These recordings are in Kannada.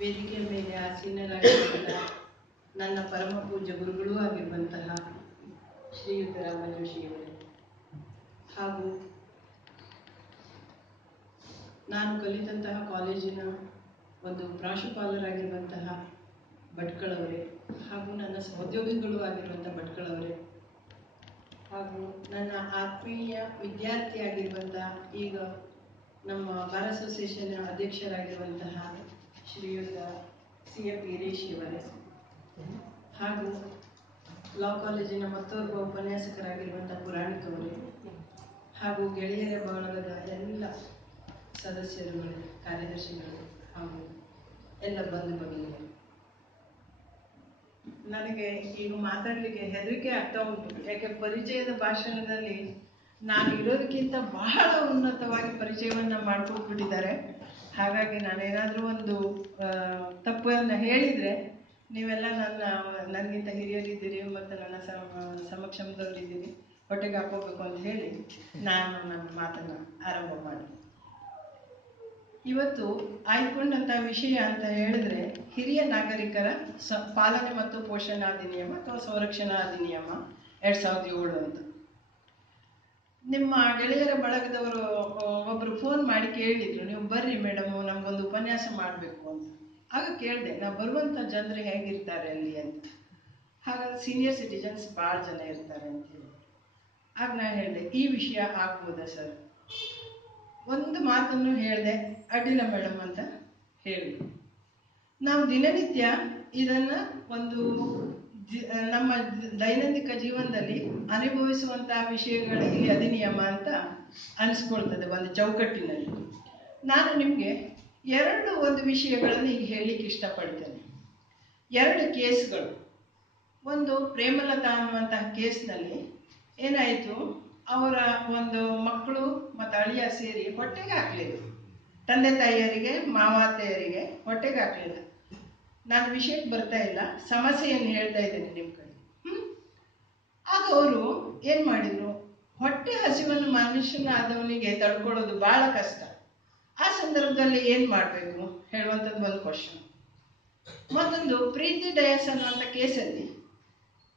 ವೇದಿಕೆಯ ಮೇಲೆ ಆಸೀನರಾಗಿರುವಂತಹ ನನ್ನ ಪರಮ ಪೂಜ್ಯ ಗುರುಗಳೂ ಆಗಿರುವಂತಹ ಶ್ರೀಯುತ ರಾಮ ಜೋಶಿಯವರೇ ಹಾಗೂ ನಾನು ಕಲಿತಂತಹ ಕಾಲೇಜಿನ ಒಂದು ಪ್ರಾಂಶುಪಾಲರಾಗಿರುವಂತಹ ಭಟ್ಕಳವರೇ ಹಾಗೂ ನನ್ನ ಸಹೋದ್ಯೋಗಿಗಳು ಆಗಿರುವಂತಹ ಭಟ್ಕಳವರೇ ಹಾಗೂ ನನ್ನ ಆತ್ಮೀಯ ವಿದ್ಯಾರ್ಥಿಯಾಗಿರುವಂತಹ ಈಗ ನಮ್ಮ ಬಾರ್ ಅಸೋಸಿಯೇಷನ್ ಅಧ್ಯಕ್ಷರಾಗಿರುವಂತಹ ಶ್ರೀಯುತ CF ವೀರೇಶಿಯವರೇ ಹಾಗೂ ಲಾ ಕಾಲೇಜಿನ ಮತ್ತೋರ್ವ ಉಪನ್ಯಾಸಕರಾಗಿರುವಂತಹ ಪುರಾಣಿಕ್ ಅವರೇ ಹಾಗೂ ಗೆಳೆಯರ ಬಳಗದ ಎಲ್ಲ ಸದಸ್ಯರುಗಳು, ಕಾರ್ಯದರ್ಶಿಗಳು ಹಾಗೂ ಎಲ್ಲ ಬಂಧು ಭಗಿನಿಯರು, ನನಗೆ ಈಗ ಮಾತಾಡಲಿಕ್ಕೆ ಹೆದರಿಕೆ ಆಗ್ತಾ ಉಂಟು. ಯಾಕೆ ಪರಿಚಯದ ಭಾಷಣದಲ್ಲಿ ನಾನು ಇರೋದಕ್ಕಿಂತ ಬಹಳ ಉನ್ನತವಾಗಿ ಪರಿಚಯವನ್ನು ಮಾಡಿಕೊಟ್ಬಿಟ್ಟಿದ್ದಾರೆ. ಹಾಗಾಗಿ ನಾನೇನಾದರೂ ಒಂದು ತಪ್ಪನ್ನು ಹೇಳಿದರೆ ನೀವೆಲ್ಲ ನನಗಿಂತ ಹಿರಿಯರಿದ್ದೀರಿ ಮತ್ತು ನನ್ನ ಸಮಕ್ಷಮದವರಿದ್ದೀರಿ, ಹೊಟ್ಟೆಗೆ ಹಾಕೋಬೇಕು ಅಂತ ಹೇಳಿ ನಾನು ನನ್ನ ಮಾತನ್ನು ಆರಂಭ ಮಾಡಿ. ಇವತ್ತು ಆಯ್ಕೊಂಡಂಥ ವಿಷಯ ಅಂತ ಹೇಳಿದ್ರೆ ಹಿರಿಯ ನಾಗರಿಕರ ಪಾಲನೆ ಮತ್ತು ಪೋಷಣಾ ಅಧಿನಿಯಮ ಅಥವಾ ಸಂರಕ್ಷಣಾ ಅಧಿನಿಯಮ 2007 ಅಂತ. ನಿಮ್ಮ ಗೆಳೆಯರ ಬಳಗದವರು ಒಬ್ಬರು ಫೋನ್ ಮಾಡಿ ಕೇಳಿದ್ರು, ನೀವು ಬರ್ರಿ ಮೇಡಮ್ ನಮ್ಗೊಂದು ಉಪನ್ಯಾಸ ಮಾಡಬೇಕು ಅಂತ. ಆಗ ಕೇಳಿದೆ, ನಾ ಬರುವಂಥ ಜನರು ಹೇಗಿರ್ತಾರೆ ಅಲ್ಲಿ ಅಂತ. ಹಾಗಾಗಿ ಸೀನಿಯರ್ ಸಿಟಿಜನ್ಸ್ ಭಾಳ ಜನ ಇರ್ತಾರೆ ಅಂತ ಹೇಳಿ. ಆಗ ನಾನು ಹೇಳಿದೆ, ಈ ವಿಷಯ ಆಗ್ಬೋದಾ ಸರ್? ಒಂದು ಮಾತನ್ನು ಹೇಳಿದೆ, ಅಡ್ಡಿಲ್ಲ ಮೇಡಮ್ ಅಂತ ಹೇಳಿದ್ರು. ನಾವು ದಿನನಿತ್ಯ ಇದನ್ನು ಒಂದು ನಮ್ಮ ದೈನಂದಿನ ಜೀವನದಲ್ಲಿ ಅನುಭವಿಸುವಂತಹ ವಿಷಯಗಳು ಈ ಅಧಿನಿಯಮ ಅಂತ ಅನಿಸ್ಕೊಳ್ತದೆ ಒಂದು ಚೌಕಟ್ಟಿನಲ್ಲಿ. ನಾನು ನಿಮಗೆ ಒಂದು ವಿಷಯಗಳನ್ನು ಈಗ ಹೇಳಲಿಕ್ಕೆ ಇಷ್ಟಪಡ್ತೇನೆ. 2 ಕೇಸ್ಗಳು. ಒಂದು ಪ್ರೇಮಲತಾ ಅನ್ನುವಂತಹ ಕೇಸ್ನಲ್ಲಿ ಏನಾಯಿತು, ಅವರ ಒಂದು ಮಕ್ಕಳು ಮತ್ತು ಅಳಿಯ ಸೇರಿ ಹೊಟ್ಟೆಗೆ ಹಾಕಲಿಲ್ಲ, ತಂದೆ ತಾಯಿಯರಿಗೆ ಮಾವಾತೆಯರಿಗೆ ಹೊಟ್ಟೆಗೆ ಹಾಕಲಿಲ್ಲ. ನಾನು ವಿಷಯಕ್ಕೆ ಬರ್ತಾ ಇಲ್ಲ, ಸಮಸ್ಯೆಯನ್ನು ಹೇಳ್ತಾ ಇದ್ದೇನೆ ನಿಮ್ಮ ಕಡೆ. ಆಗ ಅವರು ಏನು ಮಾಡಿದರು, ಹೊಟ್ಟೆ ಹಸಿವನ್ನು ಮನುಷ್ಯನಾದವನಿಗೆ ತಡ್ಕೊಳ್ಳೋದು ಭಾಳ ಕಷ್ಟ. ಆ ಸಂದರ್ಭದಲ್ಲಿ ಏನು ಮಾಡಬೇಕು ಹೇಳುವಂಥದ್ದು ಒಂದು ಕ್ವಶನ್. ಮತ್ತೊಂದು ಪ್ರೀತಿ ಡಯಸ್ ಅನ್ನುವಂಥ ಕೇಸಲ್ಲಿ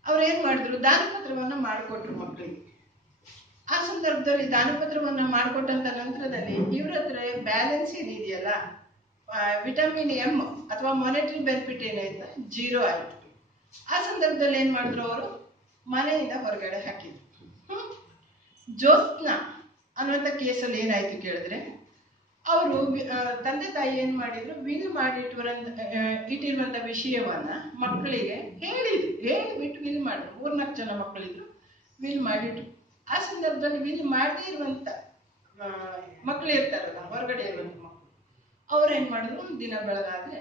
ಅವ್ರು ಏನು ಮಾಡಿದ್ರು, ದಾನಪತ್ರವನ್ನು ಮಾಡಿಕೊಟ್ರು ಮಕ್ಕಳಿಗೆ. ಆ ಸಂದರ್ಭದಲ್ಲಿ ದಾನಪತ್ರವನ್ನು ಮಾಡಿಕೊಟ್ಟಂಥ ನಂತರದಲ್ಲಿ ಇವ್ರ ಹತ್ರ ಬ್ಯಾಲೆನ್ಸ್ ಏನಿದೆಯಲ್ಲ, ವಿಟಮಿನ್ M ಅಥವಾ ಮಾನಿಟರಿ ಬೆನಿಫಿಟ್ ಏನಾಯ್ತು, 0 ಆಯಿತು. ಆ ಸಂದರ್ಭದಲ್ಲಿ ಏನು ಮಾಡಿದ್ರು, ಅವರು ಮನೆಯಿಂದ ಹೊರಗಡೆ ಹಾಕಿದ್ರು. ಜ್ಯೋತ್ಸ್ನಾ ಅನ್ನುವಂಥ ಕೇಸಲ್ಲಿ ಏನಾಯ್ತು ಕೇಳಿದ್ರೆ, ಅವರು ತಂದೆ ತಾಯಿ ಏನು ಮಾಡಿದ್ರು, ವಿಲ್ ಮಾಡಿ ಇಟ್ಟಿರುವಂಥ ವಿಷಯವನ್ನ ಮಕ್ಕಳಿಗೆ ಹೇಳಿಬಿಟ್ಟು ವಿಲ್ ಮಾಡಿದ್ರು. 3-4 ಜನ ಮಕ್ಕಳಿದ್ರು, ವಿಲ್ ಮಾಡಿಟ್ರು. ಆ ಸಂದರ್ಭದಲ್ಲಿ ವಿಲ್ ಮಾಡದೇ ಇರುವಂತ ಮಕ್ಕಳು ಇರ್ತಾರಲ್ಲ, ಹೊರಗಡೆ ಇರುವಂತ ಮಕ್ಕಳು, ಅವ್ರೇನ್ ಮಾಡಿದ್ರು, ದಿನ ಬೆಳಗಾದ್ರೆ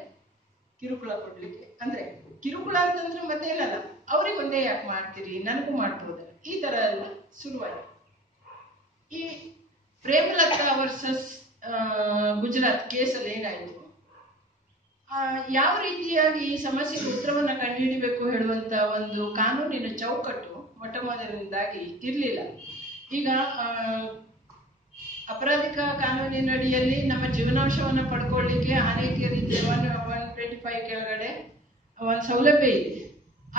ಕಿರುಕುಳ ಕೊಡ್ಲಿಕ್ಕೆ, ಅಂದ್ರೆ ಕಿರುಕುಳ ಅಂತಂದ್ರೆ ಮತ್ತೆ ಏನಲ್ಲ, ಅವ್ರಿಗೆ ಒಂದೇ ಯಾಕೆ ಮಾಡ್ತೀರಿ, ನನಗೂ ಮಾಡ್ಬೋದಲ್ಲ, ಈ ತರ ಎಲ್ಲ ಶುರುವಾಯಿತು. ಈ ಪ್ರೇಮಲತಾ ವರ್ಸಸ್ ಗುಜರಾತ್ ಕೇಸಲ್ಲಿ ಏನಾಯಿತು, ಯಾವ ರೀತಿಯಾಗಿ ಈ ಸಮಸ್ಯೆಗೆ ಉತ್ತರವನ್ನು ಕಂಡುಹಿಡಿಬೇಕು ಹೇಳುವಂತ ಒಂದು ಕಾನೂನಿನ ಚೌಕಟ್ಟು ಮೊಟ್ಟ ಮೊದಲನೇದಾಗಿ ಇರಲಿಲ್ಲ. ಈಗ ಅಪರಾಧಿಕ ಕಾನೂನಿನ ಅಡಿಯಲ್ಲಿ ನಮ್ಮ ಜೀವನಾಂಶವನ್ನು ಪಡ್ಕೊಳ್ಳಿಕ್ಕೆ ಅನೇಕ ರೀತಿಯ 125 ಕೆಳಗಡೆ ಒಂದು ಸೌಲಭ್ಯ ಇದೆ.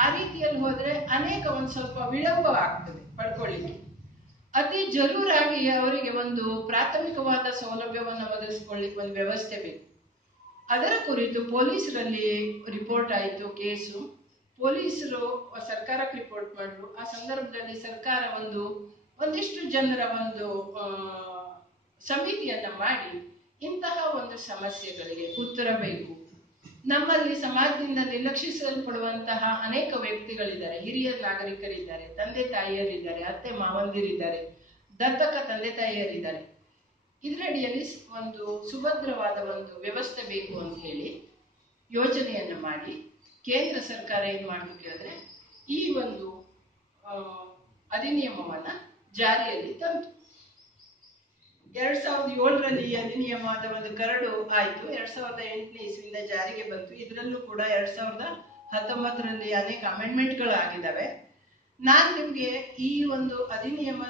ಆ ರೀತಿಯಲ್ಲಿ ಹೋದ್ರೆ ಅನೇಕ ಒಂದು ಸ್ವಲ್ಪ ವಿಳಂಬ ಆಗ್ತದೆ ಪಡ್ಕೊಳ್ಳಿಕ್ಕೆ. ಅತಿ ಜರೂರಾಗಿ ಅವರಿಗೆ ಒಂದು ಪ್ರಾಥಮಿಕವಾದ ಸೌಲಭ್ಯವನ್ನು ಒದಗಿಸ್ಕೊಳ್ಳಿಕ್ಕೆ ಒಂದು ವ್ಯವಸ್ಥೆ ಬೇಕು. ಅದರ ಕುರಿತು ಪೊಲೀಸರಲ್ಲಿ ರಿಪೋರ್ಟ್ ಆಯಿತು ಕೇಸು. ಪೊಲೀಸರು ಸರ್ಕಾರಕ್ಕೆ ರಿಪೋರ್ಟ್ ಮಾಡಿದ್ರು. ಆ ಸಂದರ್ಭದಲ್ಲಿ ಸರ್ಕಾರ ಒಂದಿಷ್ಟು ಜನರ ಒಂದು ಸಮಿತಿಯನ್ನ ಮಾಡಿ ಇಂತಹ ಒಂದು ಸಮಸ್ಯೆಗಳಿಗೆ ಉತ್ತರ ಬೇಕು. ನಮ್ಮಲ್ಲಿ ಸಮಾಜದಿಂದ ನಿರ್ಲಕ್ಷಿಸಲ್ಪಡುವಂತಹ ಅನೇಕ ವ್ಯಕ್ತಿಗಳಿದ್ದಾರೆ, ಹಿರಿಯ ನಾಗರಿಕರಿದ್ದಾರೆ, ತಂದೆ ತಾಯಿಯರಿದ್ದಾರೆ, ಅತ್ತೆ ಮಾವಂದಿರಿದ್ದಾರೆ, ದತ್ತಕ ತಂದೆ ತಾಯಿಯರಿದ್ದಾರೆ. ಇದರಡಿಯಲ್ಲಿ ಒಂದು ಸುಭದ್ರವಾದ ಒಂದು ವ್ಯವಸ್ಥೆ ಬೇಕು ಅಂತ ಹೇಳಿ ಯೋಜನೆಯನ್ನು ಮಾಡಿ ಕೇಂದ್ರ ಸರ್ಕಾರ ಏನ್ ಮಾಡ್ತು ಕೇಳಿದ್ರೆ, ಈ ಒಂದು ಅಧಿನಿಯಮವನ್ನ ಜಾರಿಯಲ್ಲಿ ತಂತು. 2007ರಲ್ಲಿ ಈ ಅಧಿನಿಯಮದ ಒಂದು ಕರಡು ಆಯಿತು. 2008ನೇ ಇಸ್ವಿಯಿಂದ ಜಾರಿಗೆ ಬಂತು. ಇದರಲ್ಲೂ ಕೂಡ 2019ರಲ್ಲಿ ಅನೇಕ ಅಮೆಂಡ್ಮೆಂಟ್ಗಳು ಆಗಿದ್ದಾವೆ. ನಾನು ನಿಮ್ಗೆ ಈ ಒಂದು ಅಧಿನಿಯಮ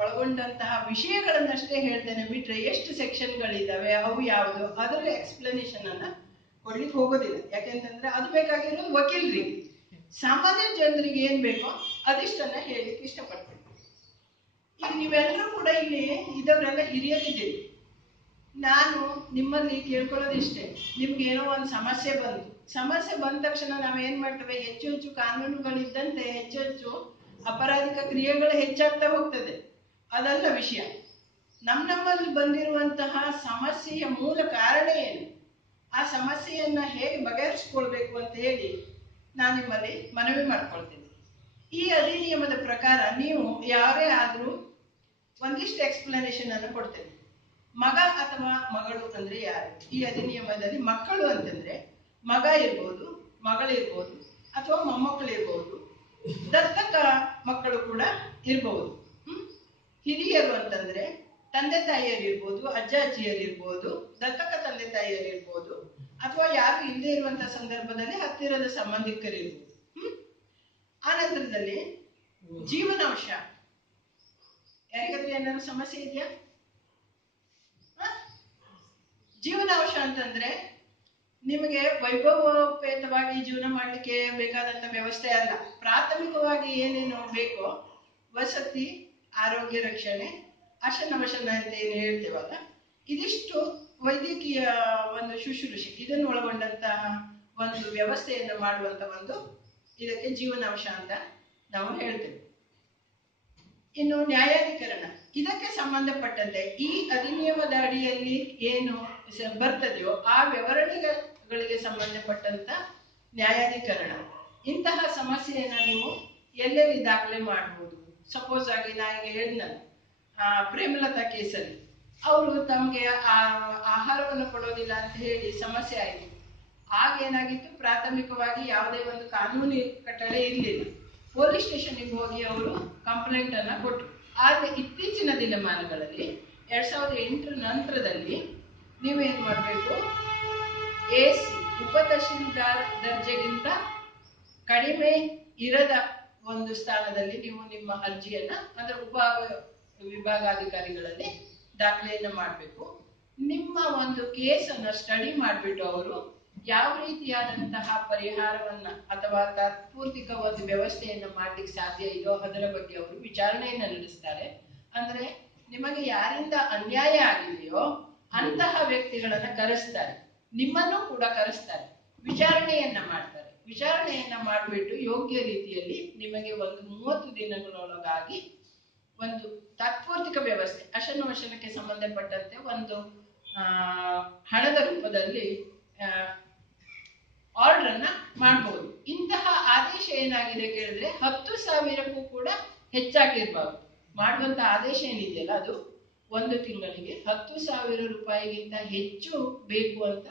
ಒಳಗೊಂಡಂತಹ ವಿಷಯಗಳನ್ನಷ್ಟೇ ಹೇಳ್ತೇನೆ ಬಿಟ್ರೆ ಎಷ್ಟು ಸೆಕ್ಷನ್ಗಳಿದ್ದಾವೆ, ಅವು ಯಾವುದು, ಅದರ ಎಕ್ಸ್ಪ್ಲನೇಷನ್ ಅನ್ನ ಕೊಡ್ಲಿಕ್ಕೆ ಹೋಗೋದಿಲ್ಲ. ಯಾಕೆಂತಂದ್ರೆ ಅದು ಬೇಕಾಗಿರೋದು ವಕೀಲರಿಗೆ. ಸಾಮಾನ್ಯ ಜನರಿಗೆ ಏನ್ ಬೇಕೋ ಅದಿಷ್ಟನ್ನ ಹೇಳಲಿಕ್ಕೆ ಇಷ್ಟಪಡ್ತೀನಿ. ಈಗ ನೀವೆಲ್ಲರೂ ಕೂಡ ಇಲ್ಲಿ ಇದವರೆಲ್ಲ ಹಿರಿಯರಿದ್ದೀರಿ. ನಾನು ನಿಮ್ಮಲ್ಲಿ ಕೇಳ್ಕೊಳ್ಳೋದಿಷ್ಟೇ, ನಿಮ್ಗೆ ಏನೋ ಒಂದು ಸಮಸ್ಯೆ ಬಂದ ತಕ್ಷಣ ನಾವೇನ್ ಮಾಡ್ತೇವೆ, ಹೆಚ್ಚು ಹೆಚ್ಚು ಕಾನೂನುಗಳಿದ್ದಂತೆ ಹೆಚ್ಚು ಹೆಚ್ಚು ಅಪರಾಧಿಕ ಕ್ರಿಯೆಗಳು ಹೆಚ್ಚಾಗ್ತಾ ಹೋಗ್ತದೆ. ಅದಲ್ಲ ವಿಷಯ. ನಮ್ಮಲ್ಲಿ ಬಂದಿರುವಂತಹ ಸಮಸ್ಯೆಯ ಮೂಲ ಕಾರಣ ಏನು, ಆ ಸಮಸ್ಯೆಯನ್ನ ಹೇಗೆ ಬಗೆಹರಿಸಿಕೊಳ್ಬೇಕು ಅಂತ ಹೇಳಿ ನಾನು ನಿಮ್ಮಲ್ಲಿ ಮನವಿ ಮಾಡ್ಕೊಳ್ತೀನಿ. ಈ ಅಧಿನಿಯಮದ ಪ್ರಕಾರ ನೀವು ಯಾರೇ ಆದ್ರೂ ಒಂದಿಷ್ಟು ಎಕ್ಸ್ಪ್ಲನೇಷನ್ ಅನ್ನು ಕೊಡ್ತೇನೆ. ಮಗ ಅಥವಾ ಮಗಳು ಅಂದ್ರೆ ಯಾರು? ಈ ಅಧಿನಿಯಮದಲ್ಲಿ ಮಕ್ಕಳು ಅಂತಂದ್ರೆ ಮಗ ಇರ್ಬೋದು, ಮಗಳಿರ್ಬೋದು, ಅಥವಾ ಮೊಮ್ಮಕ್ಕಳಿರ್ಬೋದು, ದತ್ತಕ ಮಕ್ಕಳು ಕೂಡ ಇರ್ಬೋದು. ಹಿರಿಯರು ಅಂತಂದ್ರೆ ತಂದೆ ತಾಯಿಯರಿರ್ಬೋದು, ಅಜ್ಜ ಅಜ್ಜಿಯರಿರ್ಬೋದು, ದತ್ತಕ ತಂದೆ ತಾಯಿಯರಿರ್ಬೋದು, ಅಥವಾ ಯಾರು ಇಲ್ಲದೆ ಇರುವಂತಹ ಸಂದರ್ಭದಲ್ಲಿ ಹತ್ತಿರದ ಸಂಬಂಧಿಕರಿರ್ಬೋದು. ಆ ನಂತರದಲ್ಲಿ ಜೀವನಾಂಶ. ಯಾರಿಗಾದ್ರೂ ಏನಾದ್ರು ಸಮಸ್ಯೆ ಇದೆಯಾ? ಜೀವನಾಂಶ ಅಂತಂದ್ರೆ ನಿಮಗೆ ವೈಭವೋಪೇತವಾಗಿ ಜೀವನ ಮಾಡ್ಲಿಕ್ಕೆ ಬೇಕಾದಂತ ವ್ಯವಸ್ಥೆ ಅಲ್ಲ. ಪ್ರಾಥಮಿಕವಾಗಿ ಏನೇನು ಬೇಕೋ, ವಸತಿ, ಆರೋಗ್ಯ ರಕ್ಷಣೆ, ಅಶನವಶನ ಅಂತ ಏನು ಹೇಳ್ತೇವಲ್ಲ, ಇದಿಷ್ಟು ವೈದ್ಯಕೀಯ ಒಂದು ಶುಶ್ರೂಷೆ ಇದನ್ನು ಒಳಗೊಂಡಂತಹ ಒಂದು ವ್ಯವಸ್ಥೆಯನ್ನು ಮಾಡುವಂತ ಒಂದು ಇದಕ್ಕೆ ಜೀವನಾಂಶ ಅಂತ ನಾವು ಹೇಳ್ತೇವೆ. ಇನ್ನು ನ್ಯಾಯಾಧಿಕರಣ, ಇದಕ್ಕೆ ಸಂಬಂಧಪಟ್ಟಂತೆ ಈ ಅಧಿನಿಯಮದ ಅಡಿಯಲ್ಲಿ ಏನು ಬರ್ತದೆಯೋ ಆ ವಿವರಣೆಗಳಿಗೆ ಸಂಬಂಧಪಟ್ಟಂತ ನ್ಯಾಯಾಧಿಕರಣ. ಇಂತಹ ಸಮಸ್ಯೆಯನ್ನ ನೀವು ಎಲ್ಲೆಲ್ಲಿ ದಾಖಲೆ ಮಾಡಬಹುದು? ಸಪೋಸ್ ಆಗಿ ನಾನು ಹೇಳಿದ್ನಲ್ಲ, ಪ್ರೇಮಲತಾ ಕೇಸಲ್ಲಿ ಅವರು ತಮ್ಗೆ ಆಹಾರವನ್ನು ಕೊಡೋದಿಲ್ಲ ಅಂತ ಹೇಳಿ ಸಮಸ್ಯೆ ಆಯಿತು. ಆಗೇನಾಗಿತ್ತು, ಪ್ರಾಥಮಿಕವಾಗಿ ಯಾವುದೇ ಒಂದು ಕಾನೂನಿ ಕಟ್ಟಳೆ ಇರಲಿಲ್ಲ. ಪೊಲೀಸ್ ಸ್ಟೇಷನ್ಗೆ ಹೋಗಿ ಅವರು ಕಂಪ್ಲೇಂಟ್ ಅನ್ನ ಕೊಟ್ಟರು. ಆದ್ರೆ ಇತ್ತೀಚಿನ ದಿನಮಾನಗಳಲ್ಲಿ 2008 ನಂತರದಲ್ಲಿ ನೀವೇನ್ ಮಾಡಬೇಕು, AC ಉಪ ತಹಶೀಲ್ದಾರ್ ದರ್ಜೆಗಿಂತ ಕಡಿಮೆ ಇರದ ಒಂದು ಸ್ಥಾನದಲ್ಲಿ ನೀವು ನಿಮ್ಮ ಅರ್ಜಿಯನ್ನ ಅಂದ್ರೆ ಉಪ ವಿಭಾಗಾಧಿಕಾರಿಗಳಲ್ಲಿ ದಾಖಲೆಯನ್ನ ಮಾಡಬೇಕು. ನಿಮ್ಮ ಒಂದು ಕೇಸನ್ನ ಸ್ಟಡಿ ಮಾಡಿಬಿಟ್ಟು ಅವರು ಯಾವ ರೀತಿಯಾದಂತಹ ಪರಿಹಾರವನ್ನ ಅಥವಾ ತಾತ್ಪೂರ್ತಿಕ ಒಂದು ವ್ಯವಸ್ಥೆಯನ್ನ ಮಾಡ್ಲಿಕ್ಕೆ ಸಾಧ್ಯ ಇದೋ ಅದರ ಬಗ್ಗೆ ಅವರು ವಿಚಾರಣೆಯನ್ನ ನಡೆಸ್ತಾರೆ. ಅಂದ್ರೆ ನಿಮಗೆ ಯಾರಿಂದ ಅನ್ಯಾಯ ಆಗಿದೆಯೋ ಅಂತಹ ವ್ಯಕ್ತಿಗಳನ್ನ ಕರೆಸ್ತಾರೆ, ನಿಮ್ಮನ್ನು ಕೂಡ ಕರೆಸ್ತಾರೆ, ವಿಚಾರಣೆಯನ್ನ ಮಾಡ್ತಾರೆ. ವಿಚಾರಣೆಯನ್ನ ಮಾಡಿಬಿಟ್ಟು ಯೋಗ್ಯ ರೀತಿಯಲ್ಲಿ ನಿಮಗೆ ಒಂದು 30 ದಿನಗಳೊಳಗಾಗಿ ಒಂದು ತಾತ್ಪೂರ್ತಿಕ ವ್ಯವಸ್ಥೆ, ಅಶನವಶನಕ್ಕೆ ಸಂಬಂಧಪಟ್ಟಂತೆ ಒಂದು ಹಣದ ರೂಪದಲ್ಲಿ ಆರ್ಡರ್ ಅನ್ನ ಮಾಡಬಹುದು. ಇಂತಹ ಆದೇಶ ಏನಾಗಿದೆ ಕೇಳಿದ್ರೆ 10,000ಕ್ಕೂ ಕೂಡ ಹೆಚ್ಚಾಗಿರ್ಬಾರ್ದು. ಮಾಡುವಂತ ಆದೇಶ ಏನಿದೆಯಲ್ಲ ಅದು ಒಂದು ತಿಂಗಳಿಗೆ 10,000 ರೂಪಾಯಿಗಿಂತ ಹೆಚ್ಚು ಬೇಕು ಅಂತ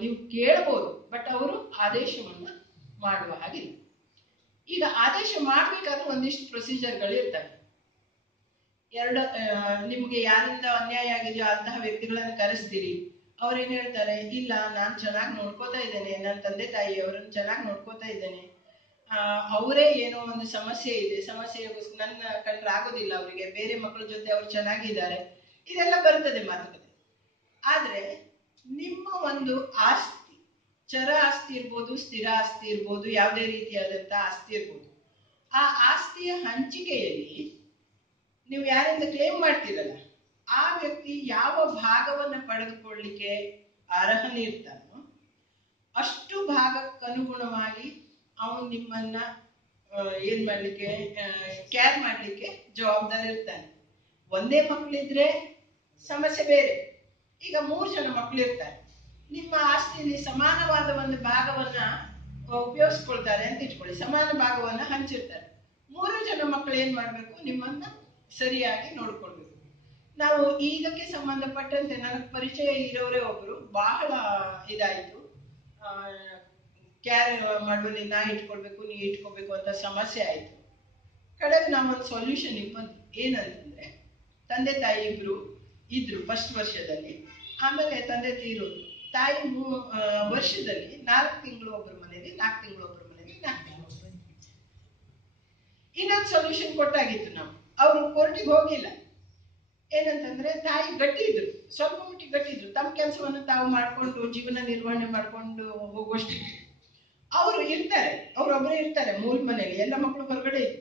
ನೀವು ಕೇಳಬಹುದು. ಬಟ್ ಅವರು ಆದೇಶವನ್ನ ಮಾಡುವ ಹಾಗಿಲ್ಲ. ಈಗ ಆದೇಶ ಮಾಡ್ಬೇಕಾದ್ರೆ ಒಂದಿಷ್ಟು ಪ್ರೊಸೀಜರ್ಗಳು ಇರ್ತವೆ. ನಿಮ್ಗೆ ಯಾರಿಂದ ಅನ್ಯಾಯ ಆಗಿದೆಯೋ ಅಂತಹ ವ್ಯಕ್ತಿಗಳನ್ನ ಕರೆಸ್ತೀರಿ. ಅವ್ರೇನ್ ಹೇಳ್ತಾರೆ, ಇಲ್ಲ ನಾನ್ ಚೆನ್ನಾಗಿ ನೋಡ್ಕೋತಾ ಇದ್ದೇನೆ, ನನ್ನ ತಂದೆ ತಾಯಿ ಅವರನ್ನು ಚೆನ್ನಾಗಿ ನೋಡ್ಕೋತಾ ಇದ್ದೇನೆ, ಅವರೇ ಏನೋ ಒಂದು ಸಮಸ್ಯೆ ಇದೆ, ಸಮಸ್ಯೆಗೋಸ್ಕರ ನನ್ನ ಕಂಡ್ರೆ ಆಗೋದಿಲ್ಲ, ಅವರಿಗೆ ಬೇರೆ ಮಕ್ಕಳ ಜೊತೆ ಅವ್ರು ಚೆನ್ನಾಗಿದ್ದಾರೆ, ಇದೆಲ್ಲ ಬರ್ತದೆ ಮಾತುಕತೆ. ಆದ್ರೆ ನಿಮ್ಮ ಒಂದು ಆಸ್ತಿ, ಚರ ಆಸ್ತಿ ಇರ್ಬೋದು, ಸ್ಥಿರ ಆಸ್ತಿ ಇರ್ಬೋದು, ಯಾವುದೇ ರೀತಿಯಾದಂತಹ ಆಸ್ತಿ ಇರ್ಬೋದು, ಆ ಆಸ್ತಿಯ ಹಂಚಿಕೆಯಲ್ಲಿ ನೀವು ಯಾರಿಂದ ಕ್ಲೇಮ್ ಮಾಡ್ತೀರಲ್ಲ ಆ ವ್ಯಕ್ತಿ ಯಾವ ಭಾಗವನ್ನ ಪಡೆದುಕೊಳ್ಳಿಕ್ಕೆ ಅರ್ಹನಿರ್ತಾನೋ ಅಷ್ಟು ಭಾಗಕ್ಕನುಗುಣವಾಗಿ ಅವನು ನಿಮ್ಮನ್ನ ಏನ್ ಮಾಡ್ಲಿಕ್ಕೆ ಕೇರ್ ಮಾಡ್ಲಿಕ್ಕೆ ಜವಾಬ್ದಾರಿ ಇರ್ತಾನೆ. ಒಂದೇ ಮಕ್ಕಳಿದ್ರೆ ಸಮಸ್ಯೆ ಬೇರೆ. ಈಗ 3 ಜನ ಮಕ್ಕಳಿರ್ತಾರೆ, ನಿಮ್ಮ ಆಸ್ತಿಯಲ್ಲಿ ಸಮಾನವಾದ ಒಂದು ಭಾಗವನ್ನ ಉಪಯೋಗಿಸ್ಕೊಳ್ತಾರೆ ಅಂತ ಇಟ್ಕೊಳ್ಳಿ, ಸಮಾನ ಭಾಗವನ್ನ ಹಂಚಿರ್ತಾರೆ. 3 ಜನ ಮಕ್ಕಳು ಏನ್ ಮಾಡ್ಬೇಕು, ನಿಮ್ಮನ್ನ ಸರಿಯಾಗಿ ನೋಡ್ಕೊಳ್ಬೇಕು. ನಾವು ಇದಕ್ಕೆ ಸಂಬಂಧಪಟ್ಟಂತೆ ನನಗೆ ಪರಿಚಯ ಇರೋರೇ ಒಬ್ರು ಬಹಳ ಇದಾಯ್ತು, ಕ್ಯಾರ್ ಮಾಡುವಲ್ಲಿ ನಾ ಇಟ್ಕೊಳ್ಬೇಕು ನೀ ಇಟ್ಕೋಬೇಕು ಅಂತ ಸಮಸ್ಯೆ ಆಯ್ತು. ಕಡೆಗೆ ನಾವೊಂದು ಸೊಲ್ಯೂಷನ್ ಬಂತು. ಏನಂತಂದ್ರೆ ತಂದೆ ತಾಯಿ ಇಬ್ರು ಇದ್ರು ಫಸ್ಟ್ ವರ್ಷದಲ್ಲಿ, ಆಮೇಲೆ ತಂದೆ ತೀರೋದು. ತಾಯಿ ವರ್ಷದಲ್ಲಿ 4 ತಿಂಗಳು ಒಬ್ಬರ ಮನೆಯಲ್ಲಿ, 4 ತಿಂಗಳು ಒಬ್ಬರ ಮನೆಯಲ್ಲಿ, 4 ತಿಂಗಳು ಇನ್ನೊಂದು ಸೊಲ್ಯೂಷನ್ ಕೊಟ್ಟಾಗಿತ್ತು ನಾವು. ಅವರು ಕೋರ್ಟಿಗೆ ಹೋಗಿಲ್ಲ. ಏನಂತಂದ್ರೆ ತಾಯಿ ಗಟ್ಟಿ ಇದ್ರು, ಸ್ವಲ್ಪ ಮಟ್ಟಿಗೆ ಗಟ್ಟಿ ಇದ್ರು, ತಮ್ಮ ಕೆಲಸವನ್ನು ತಾವು ಮಾಡ್ಕೊಂಡು ಜೀವನ ನಿರ್ವಹಣೆ ಮಾಡ್ಕೊಂಡು ಹೋಗುವಷ್ಟು. ಅವರು ಇರ್ತಾರೆ, ಅವ್ರೊಬ್ಬರೇ ಇರ್ತಾರೆ ಮೂಲ ಮನೆಯಲ್ಲಿ, ಎಲ್ಲ ಮಕ್ಕಳು ಹೊರಗಡೆ ಇದ್ರು.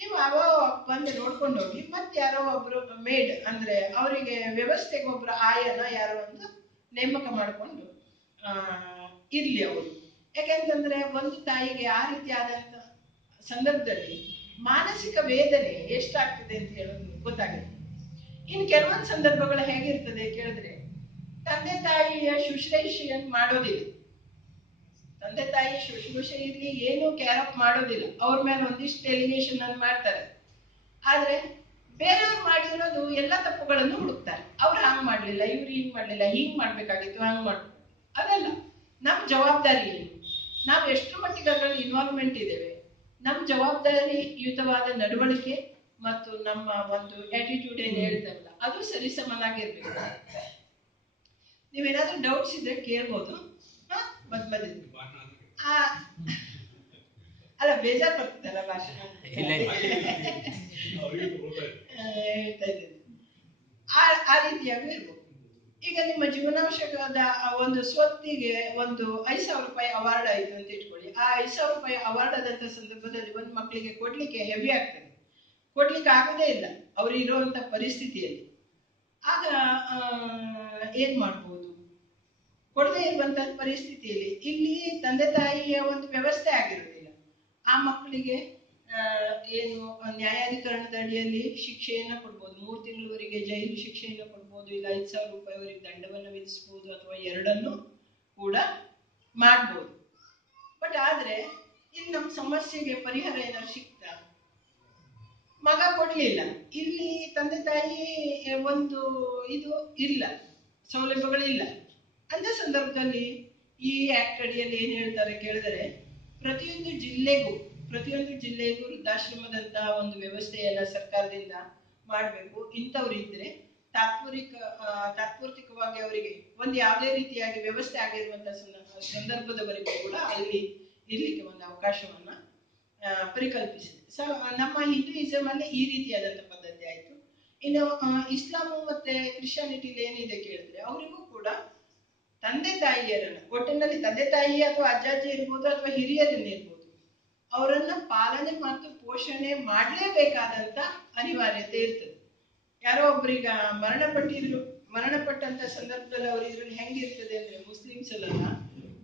ನೀವು ಅವಾಗ ಬಂದು ನೋಡ್ಕೊಂಡು ಹೋಗಿ, ಮತ್ತೆ ಯಾರೋ ಒಬ್ರು ಮೇಡ್ ಅಂದ್ರೆ ಅವರಿಗೆ ವ್ಯವಸ್ಥೆಗೆ ಒಬ್ರು ಆಯನ ಯಾರೋ ಒಂದು ನೇಮಕ ಮಾಡಿಕೊಂಡು ಇರ್ಲಿ ಅವರು. ಯಾಕೆಂತಂದ್ರೆ ಒಂದು ತಾಯಿಗೆ ಆ ರೀತಿ ಆದಂತ ಸಂದರ್ಭದಲ್ಲಿ ಮಾನಸಿಕ ವೇದನೆ ಎಷ್ಟಾಗ್ತದೆ ಅಂತ ಹೇಳೋದು ಗೊತ್ತಾಗುತ್ತೆ. ಇನ್ನು ಕೆಲವೊಂದು ಸಂದರ್ಭಗಳು ಹೇಗಿರ್ತದೆ ಕೇಳಿದ್ರೆ, ತಂದೆ ತಾಯಿಯ ಶುಶ್ರೂಷೆಯನ್ನು ಮಾಡೋದಿಲ್ಲ, ತಂದೆ ತಾಯಿ ಶುಶ್ರೂಷೆ ಇರ್ಲಿ ಏನು ಕೇರ್ ಆಫ್ ಮಾಡೋದಿಲ್ಲ, ಅವ್ರ ಮೇಲೆ ಒಂದಿಷ್ಟು ಎಲಿಗೇಷನ್ ಅನ್ನು ಮಾಡ್ತಾರೆ. ಆದ್ರೆ ಬೇರೆಯವ್ರು ಮಾಡಿರೋದು ಎಲ್ಲ ತಪ್ಪುಗಳನ್ನು ಹುಡುಕ್ತಾರೆ. ಅವ್ರು ಹಂಗ್ ಮಾಡ್ಲಿಲ್ಲ, ಇವ್ರು ಹಿಂಗ್ ಮಾಡ್ಲಿಲ್ಲ, ಹಿಂಗ್ ಮಾಡ್ಬೇಕಾಗಿತ್ತು, ಹಂಗ್ ಮಾಡ್ಬೇಕು. ಅದಲ್ಲ, ನಮ್ ಜವಾಬ್ದಾರಿ ಏನು, ನಾವು ಎಷ್ಟು ಮಟ್ಟಿಗೆ ಅದರಲ್ಲಿ ಇನ್ವಾಲ್ವ್ಮೆಂಟ್ ಇದ್ದೇವೆ, ನಮ್ ಜವಾಬ್ದಾರಿಯುತವಾದ ನಡವಳಿಕೆ ಮತ್ತು ನಮ್ಮ ಒಂದು ಆಟಿಟ್ಯೂಡ್ ಏನ್ ಹೇಳ್ತಾರಲ್ಲ ಅದು ಸರಿಸಮನಾಗಿರ್ಬೇಕು. ನೀವೇನಾದ್ರೂ ಡೌಟ್ಸ್ ಇದ್ರೆ ಕೇಳ್ಬೋದು. ಅಲ್ಲ, ಬೇಜಾರ್ ಬರ್ತದಲ್ಲ ಭಾಷಣ ಹೇಳ್ತಾ ಇದ್ದೇನೆ. ಆ ರೀತಿಯಾಗಿ ಇರ್ಬೋದು. ಈಗ ನಿಮ್ಮ ಜೀವನಾವಶ್ಯಕವಾದ ಒಂದು ಸ್ವತ್ತಿಗೆ ಒಂದು 5,000 ರೂಪಾಯಿ ಅವಾರ್ಡ್ ಆಯ್ತು ಅಂತ ಇಟ್ಕೊಳ್ಳಿ. ಆ 5,000 ರೂಪಾಯಿ ಅವಾರ್ಡ್ ಆದಂತ ಸಂದರ್ಭದಲ್ಲಿ ಒಂದು ಮಕ್ಕಳಿಗೆ ಕೊಡ್ಲಿಕ್ಕೆ ಹೆವಿ ಆಗ್ತದೆ, ಕೊಡ್ಲಿಕ್ಕೆ ಆಗೋದೇ ಇಲ್ಲ ಅವ್ರು ಇರುವಂತ ಪರಿಸ್ಥಿತಿಯಲ್ಲಿ. ಆಗ ಏನ್ ಮಾಡ್ಬೋದು? ಕೊಡದೇ ಇರುವಂತ ಪರಿಸ್ಥಿತಿಯಲ್ಲಿ ಇಲ್ಲಿ ತಂದೆ ತಾಯಿಯ ಒಂದು ವ್ಯವಸ್ಥೆ ಆಗಿರುವುದಿಲ್ಲ. ಆ ಮಕ್ಕಳಿಗೆ ಏನು ನ್ಯಾಯಾಧಿಕರಣದ ಅಡಿಯಲ್ಲಿ ಶಿಕ್ಷೆಯನ್ನ ಕೊಡ್ಬೋದು, 3 ತಿಂಗಳವರೆಗೆ ಜೈಲು ಶಿಕ್ಷೆಯನ್ನ ಕೊಡ್ಬೋದು, ಇಲ್ಲ 5,000 ರೂಪಾಯಿವರೆಗೆ ದಂಡವನ್ನು ವಿಧಿಸಬಹುದು, ಅಥವಾ ಎರಡನ್ನು ಕೂಡ ಮಾಡ್ಬೋದು. ಬಟ್ ಆದ್ರೆ ಇಲ್ಲಿ ನಮ್ಮ ಸಮಸ್ಯೆಗೆ ಪರಿಹಾರ ಏನಾದ್ರು ಸಿಗ್ತಾ? ಮಗ ಕೊಡ್ಲಿಲ್ಲ, ಇಲ್ಲಿ ತಂದೆ ತಾಯಿ ಒಂದು ಇದು ಇಲ್ಲ, ಸೌಲಭ್ಯಗಳಿಲ್ಲ. ಅಂತ ಸಂದರ್ಭದಲ್ಲಿ ಈ ಆಕ್ಟ್ ಅಡಿಯಲ್ಲಿ ಏನ್ ಹೇಳ್ತಾರೆ ಕೇಳಿದರೆ, ಪ್ರತಿಯೊಂದು ಜಿಲ್ಲೆಗೂ ವೃದ್ಧಾಶ್ರಮದಂತ ಒಂದು ವ್ಯವಸ್ಥೆಯನ್ನ ಸರ್ಕಾರದಿಂದ ಮಾಡಬೇಕು. ಇಂಥವ್ರು ಇದ್ರೆ ತಾತ್ಪೂರ್ತಿಕವಾಗಿ ಅವರಿಗೆ ಒಂದು ಯಾವುದೇ ರೀತಿಯಾಗಿ ವ್ಯವಸ್ಥೆ ಆಗಿರುವಂತಹ ಸಂದರ್ಭದವರೆಗೂ ಕೂಡ ಅಲ್ಲಿ ಇರ್ಲಿಕ್ಕೆ ಒಂದು ಅವಕಾಶವನ್ನ ಪರಿಕಲ್ಪಿಸಿದೆ. ನಮ್ಮ ಹಿಂದೂಯಿಸಂ ಅಲ್ಲಿ ಈ ರೀತಿಯಾದಂತಹ ಪದ್ಧತಿ ಆಯ್ತು. ಇನ್ನು ಇಸ್ಲಾಮು ಮತ್ತೆ ಕ್ರಿಶ್ಚಿಯಾನಿಟಿಲಿ ಏನಿದೆ ಕೇಳಿದ್ರೆ, ಅವರಿಗೂ ಕೂಡ ತಂದೆ ತಾಯಿಯರನ್ನ, ಒಟ್ಟಿನಲ್ಲಿ ತಂದೆ ತಾಯಿ ಅಥವಾ ಅಜ್ಜಾಜಿ ಇರ್ಬೋದು ಅಥವಾ ಹಿರಿಯರನ್ನ ಇರ್ಬೋದು, ಅವರನ್ನ ಪಾಲನೆ ಮತ್ತು ಪೋಷಣೆ ಮಾಡಲೇಬೇಕಾದಂತ ಅನಿವಾರ್ಯತೆ ಇರ್ತದೆ. ಯಾರೋ ಒಬ್ರೀಗ ಮರಣಪಟ್ಟಂತ ಸಂದರ್ಭದಲ್ಲಿ ಅವ್ರ ಇದ್ರಲ್ಲಿ ಹೆಂಗಿರ್ತದೆ ಅಂದ್ರೆ, ಮುಸ್ಲಿಮ್ಸ್ ಎಲ್ಲ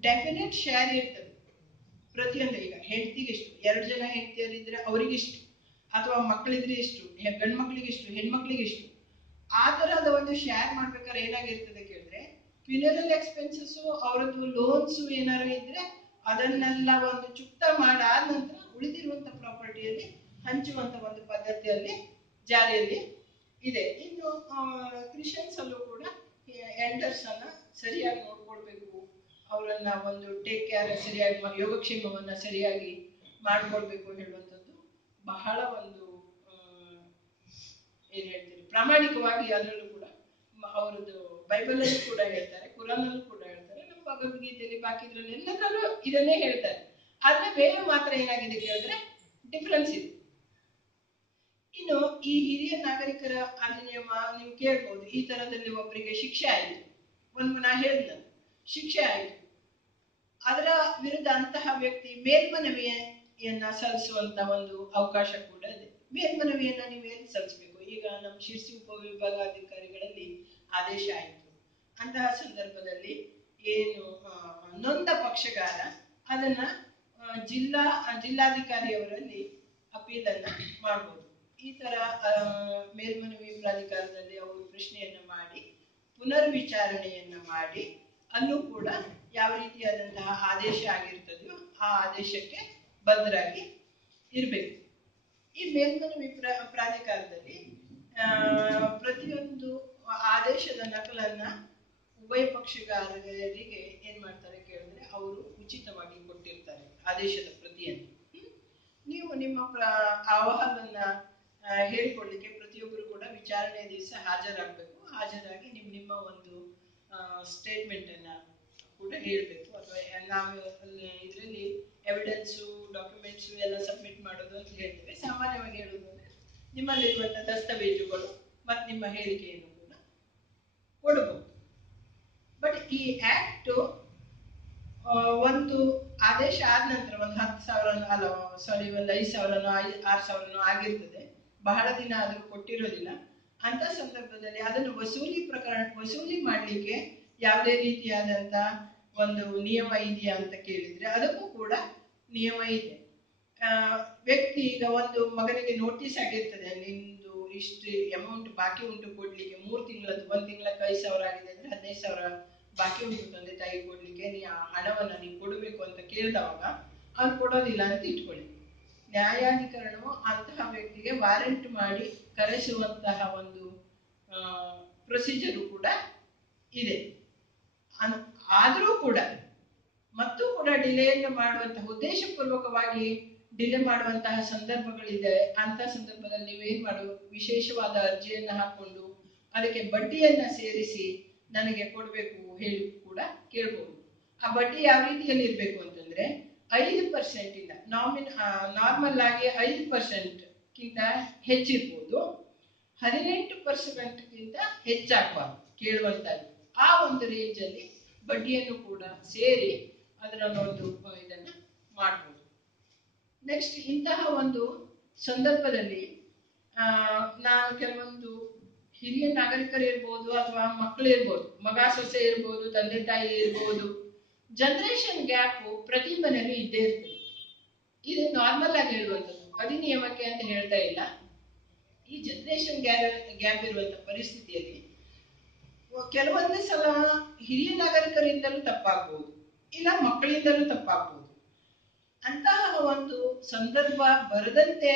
ಡೆಫಿನೆಟ್ ಶೇರ್ ಇರ್ತದೆ ಪ್ರತಿಯೊಂದು. ಈಗ ಹೆಂಡತಿಗೆ ಇಷ್ಟು, 2 ಜನ ಹೆಂಡತಿಯರಿದ್ರೆ ಅವರಿಗಿಷ್ಟು, ಅಥವಾ ಮಕ್ಕಳಿದ್ರೆ ಇಷ್ಟು, ಗಂಡು ಮಕ್ಳಿಗೆ ಇಷ್ಟು, ಹೆಣ್ಮಕ್ಳಿಗೆ ಇಷ್ಟು, ಆ ತರಹದ ಒಂದು ಶೇರ್ ಮಾಡ್ಬೇಕಾದ್ರೆ ಏನಾಗಿರ್ತದೆ ಕೇಳಿದ್ರೆ, ಫ್ಯೂನರಲ್ ಎಕ್ಸ್ಪೆನ್ಸಸ್, ಅವರದ್ದು ಲೋನ್ಸ್ ಏನಾದ್ರು ಇದ್ರೆ ಅದನ್ನೆಲ್ಲ ಒಂದು ಚುಕ್ತ ಮಾಡಾದ ನಂತರ ಉಳಿದಿರುವಂತ ಪ್ರಾಪರ್ಟಿಯಲ್ಲಿ ಹಂಚುವಂತ ಒಂದು ಪದ್ಧತಿಯಲ್ಲಿ ಜಾರಿಯಲ್ಲಿ ಇದೆ. ಇನ್ನು ಕ್ರಿಶ್ಚಿಯನ್ಸ್ ಅಲ್ಲೂ ಕೂಡ ಎಲ್ಡರ್ಸ್ ಅನ್ನ ಸರಿಯಾಗಿ ನೋಡ್ಕೊಳ್ಬೇಕು, ಅವರನ್ನ ಒಂದು ಟೇಕ್ ಕೇರ್, ಸರಿಯಾಗಿ ಯೋಗಕ್ಷೇಮವನ್ನ ಸರಿಯಾಗಿ ಮಾಡ್ಕೊಳ್ಬೇಕು ಹೇಳುವಂಥದ್ದು ಬಹಳ ಒಂದು ಏನ್ ಹೇಳ್ತೀರಿ ಪ್ರಾಮಾಣಿಕವಾಗಿ ಅದರಲ್ಲೂ ಕೂಡ ಅವರದ್ದು ಬೈಬಲ್ ಅಲ್ಲಿ ಕೂಡ ಹೇಳ್ತಾರೆ, ಕುರಾನ್ ಅಲ್ಲೂ ಕೂಡ ಹೇಳ್ತಾರೆ, ನಮ್ಮ ಭಗವದ್ಗೀತೆಯಲ್ಲಿ ಬಾಕಿ ಇದ್ರಲ್ಲಿ ಎಲ್ಲದರಲ್ಲೂ ಇದನ್ನೇ ಹೇಳ್ತಾರೆ. ಆದ್ರೆ ಬೇರೆ ಮಾತ್ರ ಏನಾಗಿದೆ ಕೇಳಿದ್ರೆ ಡಿಫರೆನ್ಸ್ ಇದೆ. ಇನ್ನು ಈ ಹಿರಿಯ ನಾಗರಿಕರ ಅಧಿನಿಯಮ ನೀವು ಕೇಳ್ಬೋದು, ಈ ತರದಲ್ಲಿ ಒಬ್ಬರಿಗೆ ಶಿಕ್ಷೆ ಆಯಿತು, ನಾ ಹೇಳಿದ ಶಿಕ್ಷೆ ಆಯಿತು, ಅದರ ವಿರುದ್ಧ ಅಂತಹ ವ್ಯಕ್ತಿ ಮೇಲ್ಮನವಿಯನ್ನ ಸಲ್ಲಿಸುವಂತ ಒಂದು ಅವಕಾಶ ಕೂಡ ಇದೆ. ಮೇಲ್ಮನವಿಯನ್ನ ನೀವು ಎಲ್ಲಿ ಸಲ್ಲಿಸಬೇಕು? ಈಗ ನಮ್ಮ ಶಿರ್ಸಿ ಉಪವಿಭಾಗಾಧಿಕಾರಿಗಳಲ್ಲಿ ಆದೇಶ ಆಯಿತು. ಅಂತಹ ಸಂದರ್ಭದಲ್ಲಿ ಏನು ನೊಂದ ಪಕ್ಷಗಾರ ಅದನ್ನ ಜಿಲ್ಲಾಧಿಕಾರಿಯವರಲ್ಲಿ ಅಪೀಲ್ ಅನ್ನ ಮಾಡಬಹುದು. ಈ ತರ ಮೇಲ್ಮನವಿ ಪ್ರಾಧಿಕಾರದಲ್ಲಿ ಅವರು ಪ್ರಶ್ನೆಯನ್ನ ಮಾಡಿ ಪುನರ್ವಿಚಾರಣೆಯನ್ನ ಮಾಡಿ ಅಲ್ಲೂ ಕೂಡ ಯಾವ ರೀತಿಯಾದಂತಹ ಆದೇಶ ಆಗಿರ್ತದೆಯೋ ಆ ಆದೇಶಕ್ಕೆ ಬದ್ಧರಾಗಿ ಇರ್ಬೇಕು. ಈ ಮೇಲ್ಮನವಿ ಪ್ರಾಧಿಕಾರದಲ್ಲಿ ಪ್ರತಿಯೊಂದು ಆದೇಶದ ನಕಲನ್ನ ಉಭಯ ಪಕ್ಷಗಾರರಿಗೆ ಏನ್ ಮಾಡ್ತಾರೆ ಕೇಳಿದ್ರೆ, ಅವರು ಉಚಿತವಾಗಿ ಕೊಟ್ಟಿರ್ತಾರೆ ಆದೇಶದ ಪ್ರತಿಯನ್ನು. ನೀವು ನಿಮ್ಮ ಅಹವಾಲನ್ನ ಹೇಳ್ಕೊಡ್ಲಿಕ್ಕೆ ಪ್ರತಿಯೊಬ್ಬರು ಕೂಡ ವಿಚಾರಣೆಯ ದಿವಸ ಹಾಜರಾಗಬೇಕು. ಹಾಜರಾಗಿ ನಿಮ್ಮ ಒಂದು ಸ್ಟೇಟ್ಮೆಂಟ್ ಅನ್ನ ಕೂಡ ಹೇಳ್ಬೇಕು. ಅಥವಾ ನಾವು ಇದರಲ್ಲಿ ಎವಿಡೆನ್ಸು, ಡಾಕ್ಯುಮೆಂಟ್ಸು ಎಲ್ಲ ಸಬ್ಮಿಟ್ ಮಾಡೋದು ಅಂತ ಹೇಳ್ತೇವೆ. ಸಾಮಾನ್ಯವಾಗಿ ಹೇಳುವುದು ಅಂದ್ರೆ ನಿಮ್ಮಲ್ಲಿರುವಂತಹ ದಸ್ತಾವೇಜುಗಳು ಮತ್ತು ನಿಮ್ಮ ಹೇಳಿಕೆಯನ್ನು ಕೂಡ ಕೊಡಬಹುದು. ಬಟ್ ಈ ಆಕ್ಟ್ ಒಂದು ಆದೇಶ ಆದ ನಂತರ ಒಂದು 10,000 ಅಲ್ಲ ಸಾರಿ ಒಂದು 5,000 6,000 ಆಗಿರ್ತದೆ, ಬಹಳ ದಿನ ಆದರೂ ಕೊಟ್ಟಿರೋದಿಲ್ಲ. ಅಂತ ಸಂದರ್ಭದಲ್ಲಿ ಅದನ್ನು ವಸೂಲಿ ಮಾಡಲಿಕ್ಕೆ ಯಾವುದೇ ರೀತಿಯಾದಂತ ಒಂದು ನಿಯಮ ಇದೆಯಾ ಅಂತ ಕೇಳಿದ್ರೆ ಅದಕ್ಕೂ ಕೂಡ ನಿಯಮ ಇದೆ. ವ್ಯಕ್ತಿ ಈಗ ಒಂದು ಮಗನಿಗೆ ನೋಟಿಸ್ ಆಗಿರ್ತದೆ, ನಿಮ್ದು ಇಷ್ಟು ಅಮೌಂಟ್ ಬಾಕಿ ಉಂಟು ಕೊಡ್ಲಿಕ್ಕೆ, 3 ತಿಂಗಳದ್ದು, 1 ತಿಂಗಳಕ್ಕೆ 5,000 ಆಗಿದೆ ಅಂದ್ರೆ 15,000 ಬಾಕಿ ಉಂಟು ತಂದೆ ತಾಯಿ ಕೊಡ್ಲಿಕ್ಕೆ, ನೀ ಆ ಹಣವನ್ನ ನೀವು ಕೊಡಬೇಕು ಅಂತ ಕೇಳಿದವಾಗ ಅವ್ನು ಕೊಡೋದಿಲ್ಲ ಅಂತ ಇಟ್ಕೊಳ್ಳಿ. ನ್ಯಾಯಾಧಿಕರಣವು ಅಂತಹ ವ್ಯಕ್ತಿಗೆ ವಾರೆಂಟ್ ಮಾಡಿ ಕರೆಸುವಂತಹ ಒಂದು ಪ್ರೊಸೀಜರು ಕೂಡ ಇದೆ. ಆದರೂ ಕೂಡ ಮತ್ತು ಕೂಡ ಡಿಲೆಯನ್ನು ಮಾಡುವಂತಹ ಉದ್ದೇಶಪೂರ್ವಕವಾಗಿ ಡಿಲೆ ಮಾಡುವಂತಹ ಸಂದರ್ಭಗಳಿದೆ. ಅಂತ ಸಂದರ್ಭದಲ್ಲಿ ನೀವೇನ್ ಮಾಡಬೇಕು, ವಿಶೇಷವಾದ ಅರ್ಜಿಯನ್ನ ಹಾಕೊಂಡು ಅದಕ್ಕೆ ಬಡ್ಡಿಯನ್ನ ಸೇರಿಸಿ ನನಗೆ ಕೊಡಬೇಕು ಹೇಳಿ ಕೂಡ ಕೇಳಬಹುದು. ಆ ಬಡ್ಡಿ ಯಾವ ರೀತಿಯಲ್ಲಿ ಇರ್ಬೇಕು ಅಂತಂದ್ರೆ 5% ಇಂದ ನಾರ್ಮಲ್ ಆಗಿ 5% ಗಿಂತ ಹೆಚ್ಚಿರ್ಬೋದು, 18% ಗಿಂತ ಹೆಚ್ಚಾಗಬಾರ್ದು ಕೇಳುವಂತದ್ದು. ಆ ಒಂದು ರೇಂಜ್ ಅಲ್ಲಿ ಬಡ್ಡಿಯನ್ನು ಕೂಡ ಸೇರಿ ಅದರ ಒಂದು ಇದನ್ನ ಮಾಡಬಹುದು. ನೆಕ್ಸ್ಟ್, ಇಂತಹ ಒಂದು ಸಂದರ್ಭದಲ್ಲಿ ನಾನು ಕೆಲವೊಂದು ಹಿರಿಯ ನಾಗರಿಕರು ಇರ್ಬೋದು ಅಥವಾ ಮಕ್ಕಳು ಇರ್ಬೋದು, ಮಗ ಸೊಸೆ ಇರ್ಬೋದು, ತಂದೆ ತಾಯಿ ಇರ್ಬೋದು, ಜನರೇಷನ್ ಗ್ಯಾಪ್ ಪ್ರತಿ ಮನೆಯಲ್ಲೂ ಇದ್ದೇ ಇರ್ತದೆ. ಇದು ನಾರ್ಮಲ್ ಆಗಿ ಹೇಳುವಂಥದ್ದು, ಅಧಿನಿಯಮಕ್ಕೆ ಅಂತ ಹೇಳ್ತಾ ಇಲ್ಲ. ಈ ಜನರೇಷನ್ ಗ್ಯಾಪ್ ಇರುವಂತ ಪರಿಸ್ಥಿತಿಯಲ್ಲಿ ಕೆಲವೊಂದು ಸಲ ಹಿರಿಯ ನಾಗರಿಕರಿಂದಲೂ ತಪ್ಪಾಗಬಹುದು, ಇಲ್ಲ ಮಕ್ಕಳಿಂದಲೂ ತಪ್ಪಾಗಬಹುದು. ಅಂತಹ ಒಂದು ಸಂದರ್ಭ ಬರದಂತೆ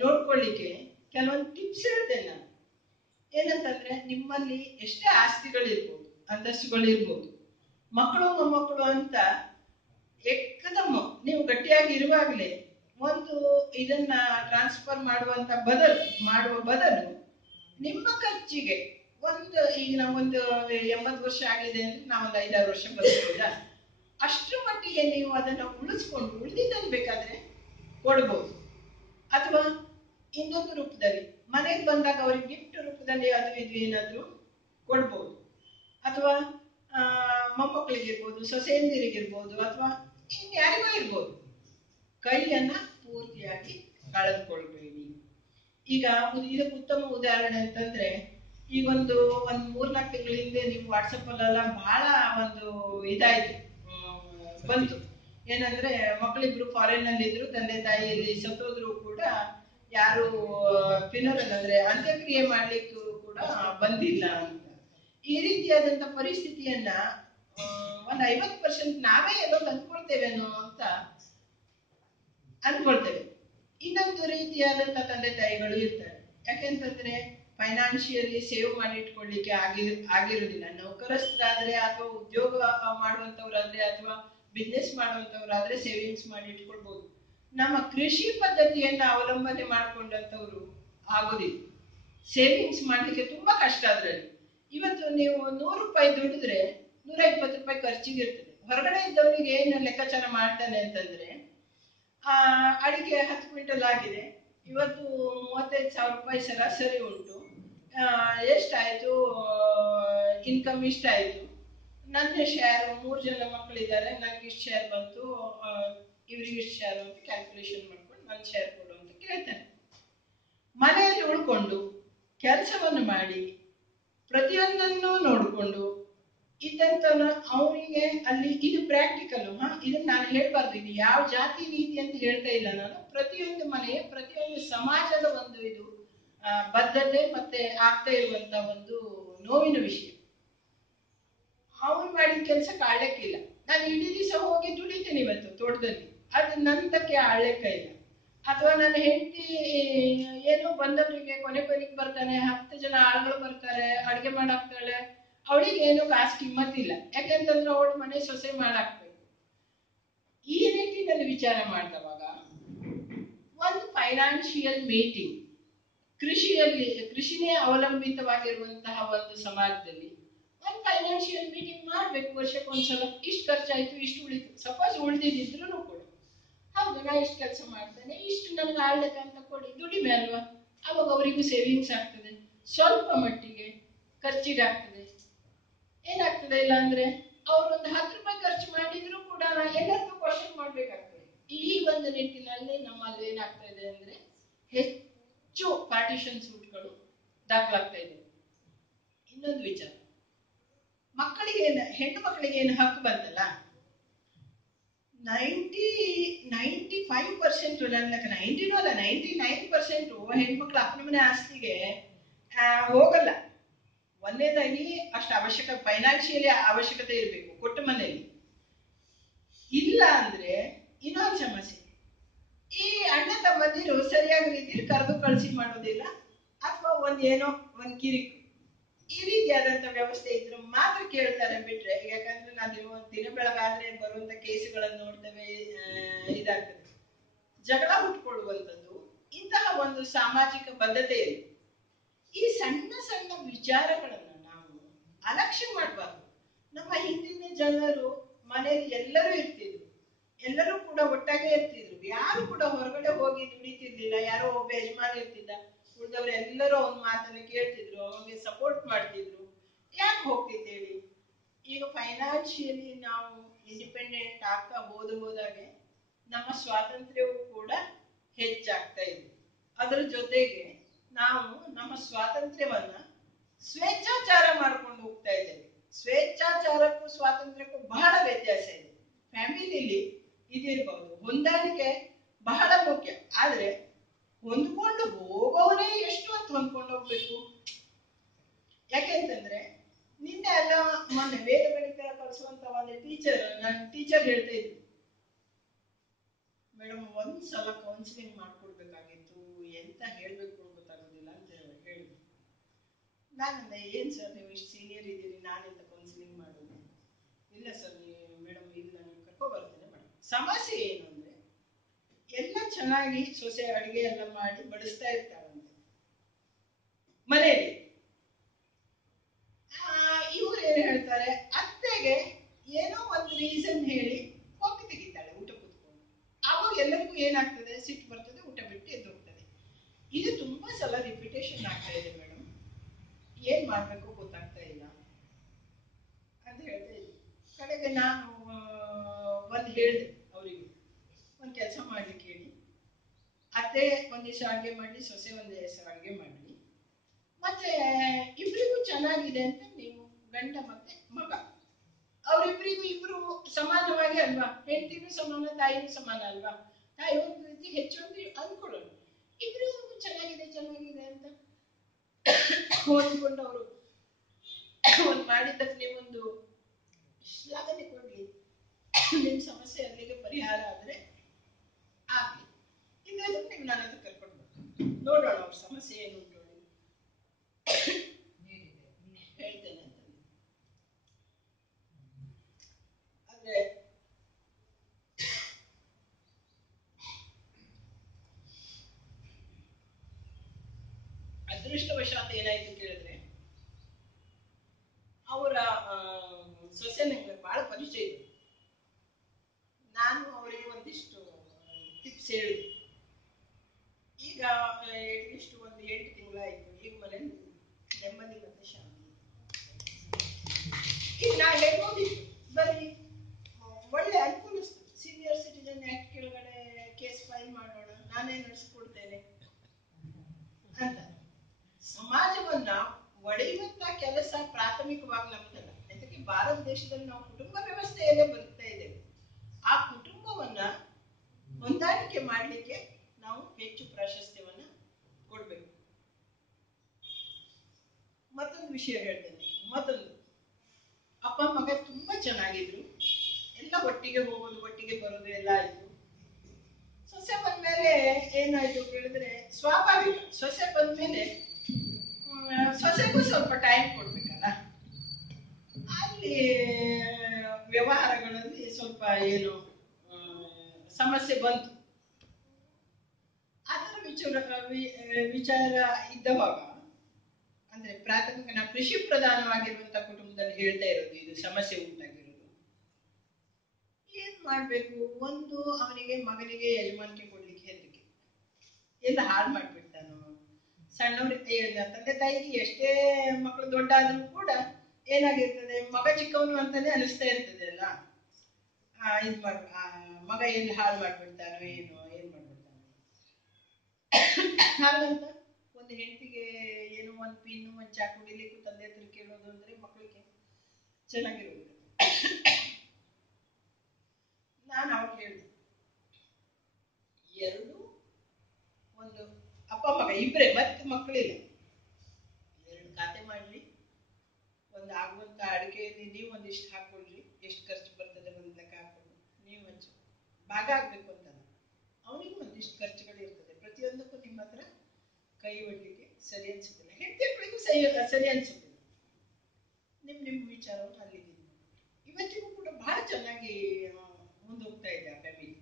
ನೋಡ್ಕೊಳ್ಳಿಕ್ಕೆ ಕೆಲವೊಂದು ಟಿಪ್ಸ್ ಹೇಳ್ತೇನೆ ನಾನು. ಏನಂತಂದ್ರೆ, ನಿಮ್ಮಲ್ಲಿ ಎಷ್ಟೇ ಆಸ್ತಿಗಳಿರ್ಬೋದು, ಅಂತಸ್ತುಗಳಿರ್ಬೋದು, ಮಕ್ಕಳು ಮೊಮ್ಮಕ್ಕಳು ಅಂತ ಏಕದಮ್ ನೀವು ಗಟ್ಟಿಯಾಗಿ ಇರುವಾಗಲೇ ಒಂದು ಇದನ್ನ ಟ್ರಾನ್ಸ್ಫರ್ ಮಾಡುವ ಬದಲು ನಿಮ್ಮ ಖರ್ಚಿಗೆ ಈಗ ನಾವೊಂದು 80 ವರ್ಷ ಆಗಿದೆ ಅಂದ್ರೆ ನಾವೊಂದು 5-6 ವರ್ಷ ಬದುಕುವುದ, ಅಷ್ಟರ ಮಟ್ಟಿಗೆ ನೀವು ಅದನ್ನ ಉಳಿಸ್ಕೊಂಡು ಉಳಿದಿದ್ದನ್ನು ಬೇಕಾದ್ರೆ ಕೊಡ್ಬೋದು. ಅಥವಾ ಇನ್ನೊಂದು ರೂಪದಲ್ಲಿ ಮನೆಗೆ ಬಂದಾಗ ಅವ್ರಿಗೆ ಗಿಫ್ಟ್ ರೂಪದಲ್ಲಿ ಅದು ಇದು ಏನಾದ್ರೂ ಕೊಡ್ಬೋದು. ಅಥವಾ ಮೊಮ್ಮಕ್ಕಳಿಗಿರ್ಬೋದು, ಸೊಸೆಯಂದಿರಿಗಿರ್ಬೋದು, ಅಥವಾ ಇನ್ಯಾರಿಗೂ ಇರ್ಬೋದು. ಕೈಯನ್ನ ಪೂರ್ತಿಯಾಗಿ ಕಳೆದುಕೊಳ್ಬೇಡಿ. ಈಗ ಇದಕ್ಕೆ ಉತ್ತಮ ಉದಾಹರಣೆ ಅಂತಂದ್ರೆ, ಈಗ ಒಂದು 3-4 ತಿಂಗಳ ಹಿಂದೆ ನೀವು ವಾಟ್ಸಪ್ ಅಲ್ಲೆಲ್ಲ ಬಹಳ ಒಂದು ಇದಾಯ್ತು, ಬಂತು. ಏನಂದ್ರೆ, ಮಕ್ಕಳಿಬ್ರು ಫಾರಿನ್ ನಲ್ಲಿ ಇದ್ರು, ತಂದೆ ತಾಯಿಯಲ್ಲಿ ಸತ್ತೋದ್ರು ಕೂಡ ಯಾರು ಫಿನರಲ್ ಅಂದ್ರೆ ಅಂತ್ಯಕ್ರಿಯೆ ಮಾಡ್ಲಿಕ್ಕೂ ಕೂಡ ಬಂದಿಲ್ಲ ಅಂತ. ಈ ರೀತಿಯಾದಂತ ಪರಿಸ್ಥಿತಿಯನ್ನ ಒಂದು 50% ನಾವೇ ಎಲ್ಲೋ ಅಂದ್ಕೊಳ್ತೇವೇನೋ ಅಂತ ಅನ್ಕೊಳ್ತೇವೆ. ಇನ್ನೊಂದು ರೀತಿಯಾದಂತ ತಂದೆ ತಾಯಿಗಳು ಇರ್ತಾರೆ. ಯಾಕೆಂತಂದ್ರೆ ಫೈನಾನ್ಷಿಯಲಿ ಸೇವ್ ಮಾಡಿ ಇಟ್ಕೊಳ್ಳಿಕ್ಕೆ ಆಗಿರುವುದಿಲ್ಲ. ನೌಕರಸ್ಥರಾದ್ರೆ ಅಥವಾ ಉದ್ಯೋಗ ಮಾಡುವಂತವ್ರಾದ್ರೆ ಅಥವಾ ಬಿಸ್ನೆಸ್ ಮಾಡುವಂತವ್ರಾದ್ರೆ ಸೇವಿಂಗ್ಸ್ ಮಾಡಿ ಇಟ್ಕೊಳ್ಬಹುದು. ನಮ್ಮ ಕೃಷಿ ಪದ್ಧತಿಯನ್ನ ಅವಲಂಬನೆ ಮಾಡಿಕೊಂಡಂತವ್ರು ಆಗೋದಿಲ್ಲ. ಸೇವಿಂಗ್ಸ್ ಮಾಡ್ಲಿಕ್ಕೆ ತುಂಬಾ ಕಷ್ಟ. ಅದ್ರಲ್ಲಿ ಇವತ್ತು ನೀವು 100 ರೂಪಾಯಿ ದುಡಿದ್ರೆ 120 ರೂಪಾಯಿ ಖರ್ಚಿಗೆ ಇರ್ತದೆ. ಹೊರಗಡೆ ಇದ್ದವನಿಗೆ ಏನು ಲೆಕ್ಕಾಚಾರ ಮಾಡ್ತಾನೆ ಅಂತಂದ್ರೆ, ಅಡಿಕೆ 10 ಕ್ವಿಂಟಲ್ ಆಗಿದೆ, ಇವತ್ತು 35,000 ರೂಪಾಯಿ ಸರಾಸರಿ ಉಂಟು, ಎಷ್ಟಾಯ್ತು ಇನ್ಕಮ್ ಇಷ್ಟಾಯ್ತು, ನನ್ನ ಶೇರ್ 3 ಜನ ಮಕ್ಕಳಿದ್ದಾರೆ, ನನ್ಗೆ ಇಷ್ಟು ಶೇರ್ ಬಂತು, ಇವ್ರಿಗೆ ಇಷ್ಟು ಶೇರ್ ಅಂತ ಕ್ಯಾಲ್ಕುಲೇಷನ್ ಮಾಡ್ಕೊಂಡು ನನ್ನ ಶೇರ್ ಕೊಡು ಅಂತ ಕೇಳ್ತಾನೆ. ಮನೆಯಲ್ಲಿ ಉಳ್ಕೊಂಡು ಕೆಲಸವನ್ನು ಮಾಡಿ ಪ್ರತಿಯೊಂದನ್ನು ನೋಡಿಕೊಂಡು ಇದ್ದಂತ ಅವನಿಗೆ ಅಲ್ಲಿ ಇದು ಪ್ರಾಕ್ಟಿಕಲ್. ಇದನ್ನ ನಾನು ಹೇಳ್ಬಾರ್ದು, ಇದು ಯಾವ ಜಾತಿ ನೀತಿ ಅಂತ ಹೇಳ್ತಾ ಇಲ್ಲ ನಾನು. ಪ್ರತಿಯೊಂದು ಮನೆಯ ಪ್ರತಿಯೊಂದು ಸಮಾಜದ ಒಂದು ಇದು ಬದ್ಧತೆ ಮತ್ತೆ ಆಗ್ತಾ ಇರುವಂತ ಒಂದು ನೋವಿನ ವಿಷಯ. ಅವನು ಮಾಡಿದ ಕೆಲಸ ಆಳ್ಲೆಕ್ಕಿಲ್ಲ. ನಾನು ಇಡೀ ದಿವಸ ಹೋಗಿ ದುಡಿತೀನಿ ಇವತ್ತು ತೋಟದಲ್ಲಿ, ಅದು ನಂತಕ್ಕೆ ಆಳ್ಲೆಕ್ಕ ಇಲ್ಲ. ಅಥವಾ ನನ್ನ ಹೆಂಡತಿ ಏನೋ ಬಂದವರಿಗೆ ಕೊನೆಗೆ ಬರ್ತಾನೆ, 10 ಜನ ಆಳುಗಳು ಬರ್ತಾರೆ, ಅಡುಗೆ ಮಾಡಾಕ್ತಾಳೆ, ಅವಳಿಗೆ ಏನು ಕಾಸು ಕಿಮ್ಮತ್ತಿಲ್ಲ. ಯಾಕೆಂತಂದ್ರೆ ಅವಳು ಮನೆ ಸೊಸೆ ಮಾಡಾಕ್ಬೇಕು. ಈ ನಿಟ್ಟಿನಲ್ಲಿ ವಿಚಾರ ಮಾಡಿದವಾಗ ಒಂದು ಫೈನಾನ್ಷಿಯಲ್ ಮೀಟಿಂಗ್, ಕೃಷಿನೇ ಅವಲಂಬಿತವಾಗಿರುವಂತಹ ಒಂದು ಸಮಾಜದಲ್ಲಿ ಒಂದು ಫೈನಾನ್ಷಿಯಲ್ ಮೀಟಿಂಗ್ ಮಾಡ್ಬೇಕು ವರ್ಷಕ್ಕೊಂದ್ಸಲ. ಇಷ್ಟು ಖರ್ಚಾಯ್ತು, ಇಷ್ಟು ಉಳಿತು, ಸಪೋಸ್ ಉಳಿದಿದ್ರು ಕೂಡ ಹೌದು ನಾ ಇಷ್ಟು ಕೆಲಸ ಮಾಡ್ತೇನೆ, ಇಷ್ಟು ನನ್ಗೆ ಆಳ್ಲೆಕ್ಕ ಅಂತ ಕೊಡಿ, ದುಡಿಮೆ ಅಲ್ವಾ, ಅವಾಗ ಅವರಿಗೂ ಸೇವಿಂಗ್ಸ್ ಆಗ್ತದೆ. ಸ್ವಲ್ಪ ಮಟ್ಟಿಗೆ ಖರ್ಚಿಗಾಗ್ತದೆ. ಏನಾಗ್ತದೆ ಇಲ್ಲ ಅಂದ್ರೆ ಅವರೊಂದು 10 ರೂಪಾಯಿ ಖರ್ಚು ಮಾಡಿದ್ರು ಕೂಡ ಎಲ್ಲರಿಗೂ ಕ್ವಶನ್ ಮಾಡ್ಬೇಕಾಗ್ತದೆ. ಈ ಒಂದು ನಿಟ್ಟಿನಲ್ಲಿ ನಮ್ಮಲ್ಲಿ ಏನಾಗ್ತಾ ಇದೆ ಅಂದ್ರೆ ಹೆಚ್ಚು ಪಾರ್ಟಿಷನ್ ಸೂಟ್ಗಳು ದಾಖಲಾಗ್ತಾ ಇದೆ. ಇನ್ನೊಂದು ವಿಚಾರ, ಮಕ್ಕಳಿಗೆ ಹೆಣ್ಣು ಮಕ್ಕಳಿಗೆ ಏನು ಹಕ್ಕು ಬಂತಲ್ಲ, 95% 99% ಹೆಣ್ಮಕ್ಳು ಅಪ್ಪನ ಮನೆ ಆಸ್ತಿಗೆ ಹೋಗಲ್ಲ. ಒಂದೇದಾಗಿ ಅಷ್ಟು ಅವಶ್ಯಕ ಫೈನಾನ್ಷಿಯಲಿ ಅವಶ್ಯಕತೆ ಇರಬೇಕು ಕೊಟ್ಟ ಮನೆಯಲ್ಲಿ. ಇಲ್ಲ ಅಂದ್ರೆ ಇನ್ನೊಂದು ಸಮಸ್ಯೆ, ಈ ಅಣ್ಣ ತಮ್ಮಂದಿರು ಸರಿಯಾದ ರೀತಿಯಲ್ಲಿ ಕರೆದು ಕಳಿಸಿ ಮಾಡೋದಿಲ್ಲ, ಅಥವಾ ಒಂದೇನೋ ಒಂದ್ ಕಿರಿಕು ಈ ರೀತಿಯಾದಂತ ವ್ಯವಸ್ಥೆ ಇದ್ರೆ ಮಾತ್ರ ಕೇಳ್ತಾರೆ ಬಿಟ್ರೆ. ಯಾಕಂದ್ರೆ ನಾವು ದಿನ ಬೆಳಗಾದ್ರೆ ಬರುವಂತ ಕೇಸುಗಳನ್ನು ನೋಡ್ತೇವೆ, ಇದಾಗ್ತದೆ, ಜಗಳ ಹುಟ್ಕೊಳ್ಳುವಂಥದ್ದು. ಇಂತಹ ಒಂದು ಸಾಮಾಜಿಕ ಬದ್ಧತೆ ಇದೆ. ಈ ಸಣ್ಣ ಸಣ್ಣ ವಿಚಾರಗಳನ್ನ ನಾವು ಅಲಕ್ಷ್ಯ ಮಾಡಬಾರ್ದು. ನಮ್ಮ ಹಿಂದಿನ ಜನರು ಮನೆಯಲ್ಲಿ ಎಲ್ಲರೂ ಇರ್ತಿದ್ರು, ಎಲ್ಲರೂ ಕೂಡ ಒಟ್ಟಾಗೆ ಇರ್ತಿದ್ರು, ಯಾರು ಕೂಡ ಹೊರಗಡೆ ಹೋಗಿ ದುಡಿತಿರ್ಲಿಲ್ಲ. ಯಾರೋ ಒಬ್ಬ ಯಜಮಾನ ಇರ್ತಿದ್ದ, ಉಳಿದವರು ಎಲ್ಲರೂ ಅವನ ಮಾತನ್ನ ಕೇಳ್ತಿದ್ರು, ಅವನಿಗೆ ಸಪೋರ್ಟ್ ಮಾಡ್ತಿದ್ರು. ಯಾಕೆ ಹೋಗ್ತಿದ್ದೇಳಿ? ಈಗ ಫೈನಾನ್ಷಿಯಲಿ ನಾವು ಇಂಡಿಪೆಂಡೆಂಟ್ ಆಗ್ತಾ ಹೋದಾಗೆ ನಮ್ಮ ಸ್ವಾತಂತ್ರ್ಯವೂ ಕೂಡ ಹೆಚ್ಚಾಗ್ತಾ ಇದೆ. ಅದರ ಜೊತೆಗೆ ನಾವು ನಮ್ಮ ಸ್ವಾತಂತ್ರ್ಯವನ್ನ ಸ್ವೇಚ್ಛಾಚಾರ ಮಾಡ್ಕೊಂಡು ಹೋಗ್ತಾ ಇದ್ದೇವೆ. ಸ್ವೇಚ್ಛಾಚಾರಕ್ಕೂ ಸ್ವಾತಂತ್ರ್ಯಕ್ಕೂ ಬಹಳ ವ್ಯತ್ಯಾಸ ಇದೆ. ಫ್ಯಾಮಿಲಿಲಿ ಇದಿರ್ಬಹುದು, ಹೊಂದಾಣಿಕೆ ಬಹಳ ಮುಖ್ಯ. ಆದ್ರೆ ಹೊಂದ್ಕೊಂಡು ಹೋಗೋವನೇ ಎಷ್ಟು ಅಂತ ಹೊಂದ್ಕೊಂಡು ಹೋಗ್ಬೇಕು. ಯಾಕೆಂತಂದ್ರೆ ನಿನ್ನೆ ಎಲ್ಲ ಮೊನ್ನೆ ವೇದ ಗಣಿತ ಕಲಿಸುವಂತ ಒಂದು ಟೀಚರ್ ಹೇಳ್ತಾ ಇದ್ರು, ಮೇಡಮ್ ಒಂದ್ಸಲ ಕೌನ್ಸಿಲಿಂಗ್ ಮಾಡ್ಕೊಡ್ಬೇಕಾಗಿತ್ತು, ಎಂತ ಹೇಳ್ಬೇಕು ಗೊತ್ತಾಗೋದಿಲ್ಲ ಅಂತ ಹೇಳಿದ್ರು. ನಾನಂದೆ, ಏನ್ ಸರ್ ನೀವು ಇಷ್ಟು ಸೀನಿಯರ್ ಇದ್ದೀರಿ, ನಾನೆಂತ ಕೌನ್ಸಿಲಿಂಗ್ ಮಾಡೋದು? ಇಲ್ಲ ಸರ್ ಮೇಡಮ್, ಇಲ್ಲ ನಾನು ಕರ್ಕೊ ಬರ್ತೇನೆ ಮೇಡಮ್. ಸಮಸ್ಯೆ ಏನು ಅಂದ್ರೆ ಎಲ್ಲ ಚೆನ್ನಾಗಿ ಸೊಸೆ ಅಡಿಗೆ ಎಲ್ಲ ಮಾಡಿ ಬಡಿಸ್ತಾ ಇರ್ತಾರಂತೆ ಮನೆಯಲ್ಲಿ. ಇವ್ರು ಏನ್ ಹೇಳ್ತಾರೆ, ಅತ್ತೆಗೆ ಏನೋ ಒಂದು ರೀಸನ್ ಹೇಳಿ ಕಾಫಿ ತೆಗಿತಾಳೆ ಊಟ ಕೂತ್ಕೊಂಡು. ಆವಾಗ ಎಲ್ಲರಿಗೂ ಏನಾಗ್ತದೆ, ಸಿಟ್ಟು ಬರ್ತದೆ, ಊಟ ಬಿಟ್ಟು ಎದ್ದು ಹೋಗ್ತದೆ. ಇದು ತುಂಬಾ ಸಲ ರಿಪಿಟೇಷನ್ ಆಗ್ತಾ ಇದೆ ಮೇಡಮ್, ಏನ್ ಮಾಡ್ಬೇಕು ಗೊತ್ತಾಗ್ತಾ ಇಲ್ಲ ಅಂತ ಹೇಳ್ತಾ ಇದ್ವಿ. ಕಡೆಗೆ ನಾನು ಒಂದ್ ಹೇಳಿದೆ ಅವರಿಗೆ, ಒಂದ್ ಕೆಲಸ ಮಾಡ್ಲಿಕ್ಕೆ ಹೇಳಿ, ಅತ್ತೆ ಒಂದ್ ದಿವಸ ಅಡುಗೆ ಮಾಡ್ಲಿ, ಸೊಸೆ ಒಂದ್ ದಿವಸ ಅಡುಗೆ ಮಾಡ್ಲಿ, ಮತ್ತೆ ಇಬ್ರಿಗೂ ಚೆನ್ನಾಗಿದೆ ಅಂತ ನೀವು ಗಂಡ ಮತ್ತೆ ಮಗ ಅವರಿಬ್ರಿಗೂ ಇಬ್ರು ಸಮಾನವಾಗಿ ಅಲ್ವಾ, ಹೆಂಡತಿನೂ ಸಮಾನ, ತಾಯಿನೂ ಸಮಾನ ಅಲ್ವಾ, ತಾಯಿ ಒಂದು ರೀತಿ ಹೆಚ್ಚು ಅಂತ ಅನ್ಕೊಳ್ಳೋಣ, ಇಬ್ರಿಗೂ ಚೆನ್ನಾಗಿದೆ ಅಂತ ಹೊಂದ್ಕೊಂಡು ಅವರು ಒಂದು ಮಾಡಿದ್ದಕ್ಕೆ ನೀವೊಂದು ಶ್ಲಾಘನೆ ಕೊಡ್ಲಿ, ನಿಮ್ ಸಮಸ್ಯೆ ಅಲ್ಲಿಗೆ ಪರಿಹಾರ ಆದ್ರೆ ಆಗ್ಲಿ. ಇಲ್ಲಾದ್ರೂ ನೀವು ನನ್ನ ಹತ್ರ ಕರ್ಕೊಂಡು ನೋಡೋಣ ಅವ್ರ ಸಮಸ್ಯೆ ಏನು ಉಂಟು ಹೇಳ್ತೇನೆ ಅಂತ. ಆದ್ರೆ ಅದೃಷ್ಟವಶಾತ್ ಏನಾಯ್ತು ಕೇಳಿದ್ರೆ, ಅವರ ಸೊಸೆ ನಂಗೆ ಬಹಳ ಪರಿಚಯ ಇದೆ. ನಾನು ಅವರಿಗೆ ಒಂದಿಷ್ಟು ಟಿಪ್ಸ್ ಹೇಳಿದೆ. ಈಗ ಅಟ್ಲೀಸ್ಟ್ ಒಂದು 8 ತಿಂಗಳಾಯ್ತು. ಈಗ ಮನೇಲಿ ನೆಮ್ಮದಿ ಮತ್ತೆ ಶಾಂತಿ. ಈಗ ನಾ ಹೇಳ್ಬೋದಿತ್ತು, ಬರೀ ಒಳ್ಳೆ ಅನುಕೂಲಿಸ್ತು, ಸೀನಿಯರ್ ಸಿಟಿಜನ್ ಆಕ್ಟ್ ಕೆಳಗಡೆ ಕೇಸ್ ಫೈಲ್ ಮಾಡೋಣ, ನಾನೇ ನಡೆಸ್ಕೊಡ್ತೇನೆ ಅಂತ. ಸಮಾಜವನ್ನ ಒಡೆಯುವಂತ ಕೆಲಸ ಪ್ರಾಥಮಿಕವಾಗಿ ನಮ್ದಲ್ಲ. ಅದಕ್ಕೆ ಭಾರತ ದೇಶದಲ್ಲಿ ನಾವು ಕುಟುಂಬ ವ್ಯವಸ್ಥೆಯಲ್ಲೇ ಬದುಕ್ತಾ ಇದ್ದೇವೆ. ಆ ಕುಟುಂಬವನ್ನ ಹೊಂದಾಣಿಕೆ ಮಾಡ್ಲಿಕ್ಕೆ ನಾವು ಹೆಚ್ಚು ಪ್ರಾಶಸ್ತ್ಯವನ್ನ ಕೊಡ್ಬೇಕು. ಮತ್ತೊಂದು ವಿಷಯ ಹೇಳ್ತೇನೆ. ಮತ್ತೊಂದು, ಅಪ್ಪ ಮಗ ತುಂಬಾ ಚೆನ್ನಾಗಿದ್ರು, ಎಲ್ಲ ಒಟ್ಟಿಗೆ ಹೋಗೋದು, ಒಟ್ಟಿಗೆ ಬರೋದು ಎಲ್ಲ ಆಯ್ತು. ಸೊಸೆ ಬಂದ್ಮೇಲೆ ಏನಾಯ್ತು ಕೇಳಿದ್ರೆ, ಸ್ವಾಭಾವಿಕ, ಸೊಸೆ ಬಂದ್ಮೇಲೆ ಸೊಸೆಗೂ ಸ್ವಲ್ಪ ಟೈಮ್ ಕೊಡ್ಬೇಕಲ್ಲ. ಅಲ್ಲಿ ವ್ಯವಹಾರಗಳಲ್ಲಿ ಸ್ವಲ್ಪ ಏನು ಸಮಸ್ಯೆ ಬಂತು. ಅದರ ವಿಚಾರ ಇದ್ದವಾಗ, ಅಂದ್ರೆ ಪ್ರಾಥಮಿಕ ನಾವು ಕೃಷಿ ಪ್ರಧಾನವಾಗಿರುವಂತಹ ಕುಟುಂಬದಲ್ಲಿ ಹೇಳ್ತಾ ಇರೋದು, ಇದು ಸಮಸ್ಯೆ ಉಂಟಾಗಿರೋದು. ಏನ್ ಮಾಡ್ಬೇಕು? ಒಂದು, ಅವನಿಗೆ ಮಗನಿಗೆ ಯಜಮಾನಿಕೆ ಕೊಡ್ಲಿಕ್ಕೆ ಹೆದರಿಕೆ, ಎಲ್ಲ ಹಾಳು ಮಾಡ್ಬಿಡ್ತಾನೋ, ಸಣ್ಣವ್ರಿಗೆ ತಂದೆ ತಾಯಿಗೆ ಎಷ್ಟೇ ಮಕ್ಕಳು ದೊಡ್ಡ ಆದ್ರೂ ಕೂಡ ಏನಾಗಿರ್ತದೆ, ಮಗ ಚಿಕ್ಕವನು ಅಂತಾನೆ ಅನಿಸ್ತಾ ಇರ್ತದೆ ಅಲ್ಲ. ಇದ್ ಮಾಡ್ ಮಗ ಎಲ್ಲಿ ಹಾಳು ಮಾಡ್ಬಿಡ್ತಾನೋ ಏನೋ, ಏನ್ ಮಾಡ್ಬಿಡ್ತಾನೋ ಹಾಗಂತ ಒಂದು ಹೆಂಡತಿಗೆ ಏನೋ ಒಂದು ಪಿನ್ನು ಒಂದು ಚಾಕು ಹೊಡಿಲಿಕ್ಕೂ ತಂದೆ ಹತ್ರ ಕೇಳೋದು ಅಂದ್ರೆ ಮಕ್ಕಳಿಗೆ ಚೆನ್ನಾಗಿರೋದಿಲ್ಲ. ನಾನು ಅವಾಗ ಹೇಳಿದೆ, ಎರಡು ಒಂದು ಅಪ್ಪ ಮಗ ಇಬ್ರೆ, ಮತ್ತೆ ಮಕ್ಕಳಿಲ್ಲ, ಎರಡು ಖಾತೆ ಮಾಡ್ಲಿ, ಒಂದು ಆಗುವಂತ ಅಡಿಕೆಯಲ್ಲಿ ನೀವು ಒಂದಿಷ್ಟು ಹಾಕೊಳ್ರಿ, ಎಷ್ಟು ಖರ್ಚು ಬರ್ತದೆ ಒಂದು ಲೆಕ್ಕ ಹಾಕೊಂಡು ನೀವು ಹಂಚು, ಭಾಗ ಆಗ್ಬೇಕು ಅಂತಲ್ಲ, ಅವನಿಗೂ ಒಂದಿಷ್ಟು ಖರ್ಚುಗಳು ಇರ್ತದೆ, ಪ್ರತಿಯೊಂದಕ್ಕೂ ನಿಮ್ಮ ಹತ್ರ ಕೈ ಒಡ್ಲಿಕ್ಕೆ ಸರಿ ಅನ್ಸುತ್ತಿಲ್ಲ, ಹೆಂಡತಿಗಳಿಗೂ ಸರಿ ಅನ್ಸುತ್ತಿಲ್ಲ. ನಿಮ್ ವಿಚಾರವನ್ನು ಅಲ್ಲಿದ್ದೀನಿ. ಇವತ್ತಿಗೂ ಕೂಡ ಬಹಳ ಚೆನ್ನಾಗಿ ಮುಂದೋಗ್ತಾ ಇದೆ, ಆ ಫ್ಯಾಮಿಲಿ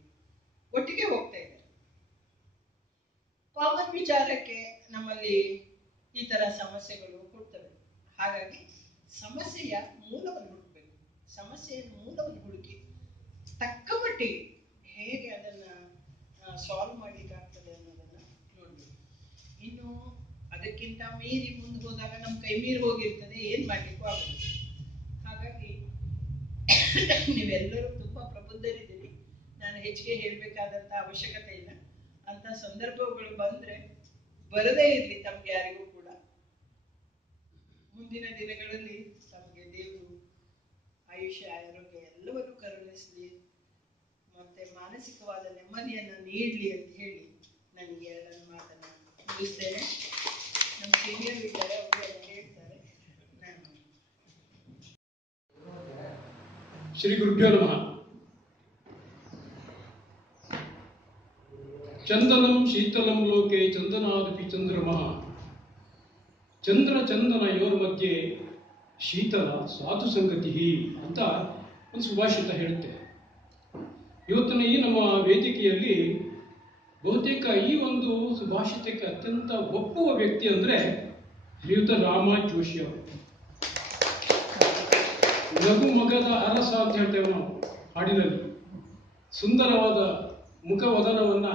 ಒಟ್ಟಿಗೆ ಹೋಗ್ತಾ ಇದ್ದಾರೆ. ಕಾಮನ್ ವಿಚಾರಕ್ಕೆ ನಮ್ಮಲ್ಲಿ ಈ ತರ ಸಮಸ್ಯೆಗಳು ಹುಡ್ತವೆ. ಹಾಗಾಗಿ ಸಮಸ್ಯೆಯ ಮೂಲವನ್ನು ಹುಡುಕಬೇಕು. ಸಮಸ್ಯೆಯ ಮೂಲವನ್ನು ಹುಡುಕಿ ತಕ್ಕ ಮಟ್ಟಿಗೆ ಹೇಗೆ ಅದನ್ನ ಸಾಲ್ವ್ ಮಾಡ್ಲಿಕ್ಕೆ ಆಗ್ತದೆ ಅನ್ನೋದನ್ನ ನೋಡ್ಬೇಕು. ಇನ್ನು ಅದಕ್ಕಿಂತ ಮೀರಿ ಮುಂದೆ ಹೋದಾಗ ನಮ್ ಕೈ ಮೀರಿ ಹೋಗಿರ್ತದೆ, ಏನ್ ಮಾಡ್ಲಿಕ್ಕೂ ಆಗುದು. ಹಾಗಾಗಿ ನೀವೆಲ್ಲರೂ ತುಂಬಾ ಪ್ರಬುದ್ಧರಿದ್ದೀರಿ, ನಾನು ಹೆಚ್ಚಿಗೆ ಹೇಳ್ಬೇಕಾದಂತ ಅವಶ್ಯಕತೆ ಇಲ್ಲ. ಅಂತ ಸಂದರ್ಭಗಳು ಬಂದ್ರೆ ಬರದೇ ಇರ್ಲಿ ತಮ್ಗೆ ಯಾರಿಗೂ ಕೂಡ. ಮುಂದಿನ ದಿನಗಳಲ್ಲಿ ತಮಗೆ ದೇವರು ಆಯುಷ್ಯ ಆರೋಗ್ಯ ಎಲ್ಲವನ್ನೂ ಕರುಣಿಸ್ಲಿ, ಮತ್ತೆ ಮಾನಸಿಕವಾದ ನೆಮ್ಮದಿಯನ್ನ ನೀಡ್ಲಿ ಅಂತ ಹೇಳಿ ನನಗೆ ನನ್ನ ಮಾತನ್ನ ಮುಗಿಸ್ತೇನೆ. ನಮ್ಮ ಸೀನಿಯರ್ ಇದ್ದಾರೆ, ಅವರೆಲ್ಲ ಹೇಳ್ತಾರೆ. ನಾನು ಶ್ರೀ ಗುರುಭ್ಯೋ ನಮಃ. ಚಂದನಂ ಶೀತಲಂ ಲೋಕೆ ಚಂದನಾದಪಿ ಚಂದ್ರಮಃ, ಚಂದ್ರ ಚಂದನ ಯೋರ್ ಮಧ್ಯೆ ಶೀತಲ ಸಾಧು ಸಂಗತಿ ಅಂತ ಒಂದು ಸುಭಾಷಿತ ಹೇಳುತ್ತೆ. ಇವತ್ತಿನ ಈ ನಮ್ಮ ವೇದಿಕೆಯಲ್ಲಿ ಬಹುತೇಕ ಈ ಒಂದು ಸುಭಾಷಿತಕ್ಕೆ ಅತ್ಯಂತ ಒಪ್ಪುವ ವ್ಯಕ್ತಿ ಅಂದ್ರೆ ಶ್ರೀಯುತ ರಾಮ ಜೋಶಿ ಅವರು. ನಗು ಮಗದ ಅರಸ ಅಂತ ಹೇಳ್ತೇವೆ ನಾವು ಹಾಡಿನಲ್ಲಿ. ಸುಂದರವಾದ ಮುಖವದನವನ್ನ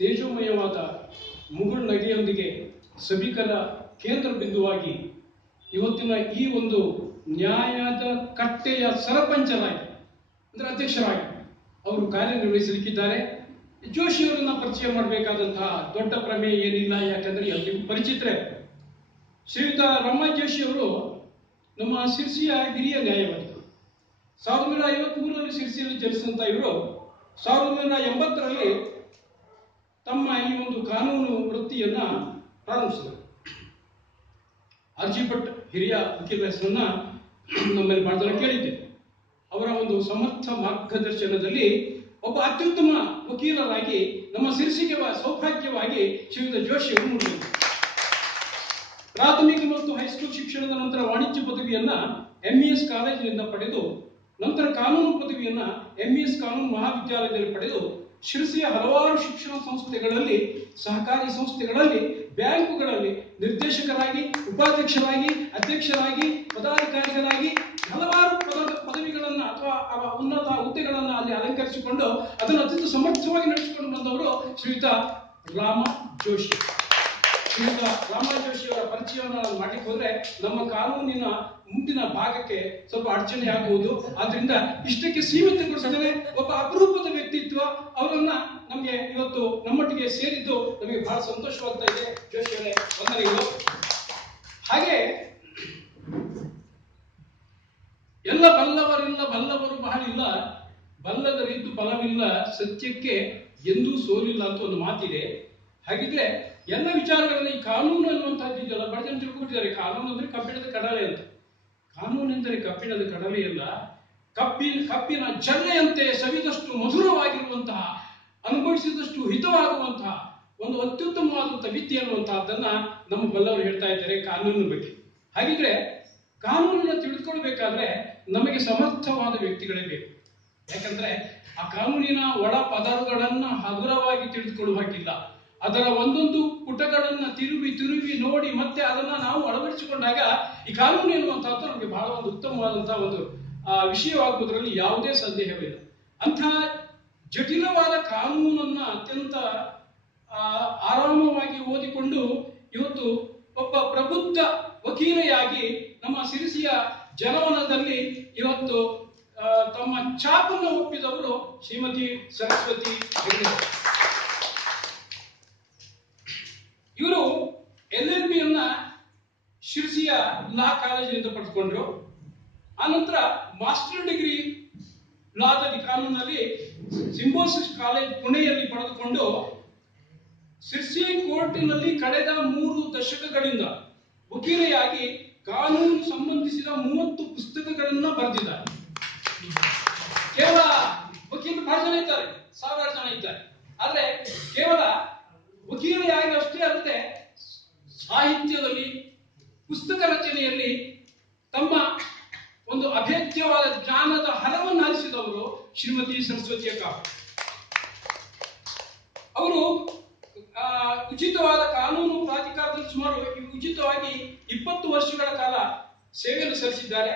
ತೇಜೋಮಯವಾದ ಮುಗುಳು ನಗೆಯೊಂದಿಗೆ ಸಭಿಕರ ಕೇಂದ್ರ ಬಿಂದುವಾಗಿ ಇವತ್ತಿನ ಈ ಒಂದು ನ್ಯಾಯದ ಕಟ್ಟೆಯ ಸರಪಂಚರಾಗಿ ಅಂದ್ರೆ ಅಧ್ಯಕ್ಷರಾಗಿ ಅವರು ಕಾರ್ಯನಿರ್ವಹಿಸಲಿಕ್ಕಿದ್ದಾರೆ. ಜೋಶಿಯವರನ್ನ ಪರಿಚಯ ಮಾಡಬೇಕಾದಂತಹ ದೊಡ್ಡ ಪ್ರಮೇಯ ಏನಿಲ್ಲ, ಯಾಕಂದ್ರೆ ಎಲ್ರಿಗೂ ಪರಿಚಿತರೆ. ಶ್ರೀಯುತ ರಾಮ ಜೋಶಿ ಅವರು ನಮ್ಮ ಸಿರ್ಸಿಯ ಹಿರಿಯ ನ್ಯಾಯವಾದಿಗಳು. 1953ರಲ್ಲಿ ಸಿರ್ಸಿಯಲ್ಲಿ ಜನಿಸಿದಂತ ಇವರು 1980ರಲ್ಲಿ ತಮ್ಮ ಈ ಒಂದು ಕಾನೂನು ವೃತ್ತಿಯನ್ನ ಪ್ರಾರಂಭಿಸಿದರು. ಆರ್ಜಿ ಭಟ್ ಹಿರಿಯ ವಕೀಲರ ಹೆಸರನ್ನ ನಮ್ಮಲ್ಲಿ ಬಹಳ ಜನ ಕೇಳಿದ್ದೇವೆ. ಅವರ ಒಂದು ಸಮರ್ಥ ಮಾರ್ಗದರ್ಶನದಲ್ಲಿ ಒಬ್ಬ ಅತ್ಯುತ್ತಮ ವಕೀಲರಾಗಿ ನಮ್ಮ ಸಿರ್ಸಿಗೆ ಸೌಭಾಗ್ಯವಾಗಿ ಶ್ರೀಯುತ ಜೋಶಿ ಅವರು ಮೂಡಿದರು. ಪ್ರಾಥಮಿಕ ಮತ್ತು ಹೈಸ್ಕೂಲ್ ಶಿಕ್ಷಣದ ನಂತರ ವಾಣಿಜ್ಯ ಪದವಿಯನ್ನ MES ಕಾಲೇಜಿನಿಂದ ಪಡೆದು, ನಂತರ ಕಾನೂನು ಪದವಿಯನ್ನ MES ಕಾನೂನು ಮಹಾವಿದ್ಯಾಲಯದಲ್ಲಿ ಪಡೆದು ಶಿರಸಿಯ ಹಲವಾರು ಶಿಕ್ಷಣ ಸಂಸ್ಥೆಗಳಲ್ಲಿ, ಸಹಕಾರಿ ಸಂಸ್ಥೆಗಳಲ್ಲಿ, ಬ್ಯಾಂಕುಗಳಲ್ಲಿ ನಿರ್ದೇಶಕರಾಗಿ, ಉಪಾಧ್ಯಕ್ಷರಾಗಿ, ಅಧ್ಯಕ್ಷರಾಗಿ, ಪದಾಧಿಕಾರಿಗಳಾಗಿ ಹಲವಾರು ಪದವಿಗಳನ್ನ ಅಥವಾ ಉನ್ನತ ಹುದ್ದೆಗಳನ್ನ ಅಲ್ಲಿ ಅಲಂಕರಿಸಿಕೊಂಡು ಅದನ್ನು ಅತ್ಯಂತ ಸಮರ್ಥವಾಗಿ ನಡೆಸಿಕೊಂಡು ಬಂದವರು ಶ್ರೀಯುತ ರಾಮ ಜೋಶಿ. ಶ್ರೀಯುತ ರಾಮ ಜೋಶಿ ಅವರ ಪರಿಚಯವನ್ನು ನಾನು ಮಾಡ್ಲಿಕ್ಕೆ ಹೋದ್ರೆ ನಮ್ಮ ಕಾನೂನಿನ ಮುಂದಿನ ಭಾಗಕ್ಕೆ ಸ್ವಲ್ಪ ಅಡಚಣೆ ಆಗುವುದು. ಆದ್ರಿಂದ ಇಷ್ಟಕ್ಕೆ ಸೀಮಿತಗೊಳಿಸ್ತೇನೆ. ಒಬ್ಬ ಅಪರೂಪದ ವ್ಯಕ್ತಿತ್ವ, ಅವರನ್ನ ನಮಗೆ ಇವತ್ತು ನಮ್ಮೊಟ್ಟಿಗೆ ಸೇರಿದ್ದು ನಮಗೆ ಬಹಳ ಸಂತೋಷವಾಗ್ತಾ ಇದೆ. ಜೋಶಿ ಅವರೇ, ವಂದನೆಗಳು. ಹಾಗೆ ಎಲ್ಲ ಬಲ್ಲವರಿಲ್ಲ, ಬಲ್ಲವರು ಬಹಳ ಇಲ್ಲ, ಬಲ್ಲದರಿದ್ದು ಫಲವಿಲ್ಲ, ಸತ್ಯಕ್ಕೆ ಎಂದೂ ಸೋಲಿಲ್ಲ ಅಂತ ಒಂದು ಮಾತಿದೆ. ಹಾಗಿದ್ರೆ ಎಲ್ಲ ವಿಚಾರಗಳಲ್ಲಿ ಈ ಕಾನೂನು ಅನ್ನುವಂಥದ್ದು ಇದೆಯಲ್ಲ, ಬಹಳ ಜನ ತಿಳ್ಕೊಂಡಿದ್ದಾರೆ ಕಾನೂನು ಅಂದ್ರೆ ಕಬ್ಬಿಣದ ಕಡಲೆ ಅಂತ. ಕಾನೂನು ಎಂದರೆ ಕಬ್ಬಿಣದ ಕಡಲೆಯಲ್ಲ, ಕಬ್ಬಿನ ಜಲ್ಲೆಯಂತೆ ಸವಿದಷ್ಟು ಮಧುರವಾಗಿರುವಂತಹ, ಅನುಭವಿಸಿದಷ್ಟು ಹಿತವಾಗುವಂತಹ ಒಂದು ಅತ್ಯುತ್ತಮವಾದಂತಹ ವಿದ್ಯೆ ಅನ್ನುವಂತಹದ್ದನ್ನ ನಮ್ಮ ಬಲ್ಲವರು ಹೇಳ್ತಾ ಇದ್ದಾರೆ ಕಾನೂನಿನ ಬಗ್ಗೆ. ಹಾಗಿದ್ರೆ ಕಾನೂನನ್ನ ತಿಳಿದುಕೊಳ್ಬೇಕಾದ್ರೆ ನಮಗೆ ಸಮರ್ಥವಾದ ವ್ಯಕ್ತಿಗಳೇ ಬೇಕು. ಯಾಕಂದ್ರೆ ಆ ಕಾನೂನಿನ ಒಳ ಪದರಗಳನ್ನ ಹಗುರವಾಗಿ ತಿಳಿದುಕೊಳ್ಳುವ ಹಾಗಿಲ್ಲ. ಅದರ ಒಂದೊಂದು ಪುಟಗಳನ್ನ ತಿರುವಿ ನೋಡಿ ಮತ್ತೆ ಅದನ್ನ ನಾವು ಅಳವಡಿಸಿಕೊಂಡಾಗ ಈ ಕಾನೂನು ಎನ್ನುವಂತಹದ್ದು ನಮಗೆ ಬಹಳ ಒಂದು ಉತ್ತಮವಾದಂತಹ ಒಂದು ವಿಷಯವಾಗುವುದರಲ್ಲಿ ಯಾವುದೇ ಸಂದೇಹವಿಲ್ಲ. ಅಂತಹ ಜಟಿಲವಾದ ಕಾನೂನನ್ನ ಅತ್ಯಂತ ಆರಾಮವಾಗಿ ಓದಿಕೊಂಡು ಇವತ್ತು ಒಬ್ಬ ಪ್ರಬುದ್ಧ ವಕೀಲೆಯಾಗಿ ನಮ್ಮ ಸಿರಿಸಿಯ ಜನವನದಲ್ಲಿ ಇವತ್ತು ತಮ್ಮ ಛಾಪನ್ನು ಒಪ್ಪಿದವರು ಶ್ರೀಮತಿ ಸರಸ್ವತಿ ಹೆಗ್ಡೆ. ಇವರು LLB ಯನ್ನ ಶಿರ್ಸಿಯ ಲಾ ಕಾಲೇಜಿನಿಂದ ಪಡೆದುಕೊಂಡ್ರು. ಆನಂತರ ಮಾಸ್ಟರ್ ಡಿಗ್ರಿ ಲಾದಲ್ಲಿ ಕಾನೂನಲ್ಲಿ ಸಿಂಬೋಸಿಸ್ ಕಾಲೇಜ್ ಪುಣೆಯಲ್ಲಿ ಪಡೆದುಕೊಂಡು ಸಿರ್ಸಿ ಕೋರ್ಟಿನಲ್ಲಿ ಕಳೆದ 3 ದಶಕಗಳಿಂದ ವಕೀಲೆಯಾಗಿ ಕಾನೂನು ಸಂಬಂಧಿಸಿದ 30 ಪುಸ್ತಕಗಳನ್ನ ಬರೆದಿದ್ದಾರೆ. ಕೇವಲ ವಕೀಲರು ಬಹಳ ಜನ ಇದ್ದಾರೆ, ಸಾವಿರಾರು ಜನ ಇದ್ದಾರೆ. ಆದ್ರೆ ಕೇವಲ ವಕೀಲೆಯಾಗಿ ಅಷ್ಟೇ ಅಲ್ಲದೆ ಸಾಹಿತ್ಯದಲ್ಲಿ, ಪುಸ್ತಕ ರಚನೆಯಲ್ಲಿ ತಮ್ಮ ಒಂದು ಅಭೇದ್ಯವಾದ ಜ್ಞಾನದ ಹರವನ್ನು ಹರಿಸಿದವರು ಶ್ರೀಮತಿ ಸರಸ್ವತಿ ಅಕ್ಕ. ಅವರು ಉಚಿತವಾದ ಕಾನೂನು ಪ್ರಾಧಿಕಾರದಲ್ಲಿ ಸುಮಾರು ಉಚಿತವಾಗಿ 20 ವರ್ಷಗಳ ಕಾಲ ಸೇವೆಯನ್ನು ಸಲ್ಲಿಸಿದ್ದಾರೆ.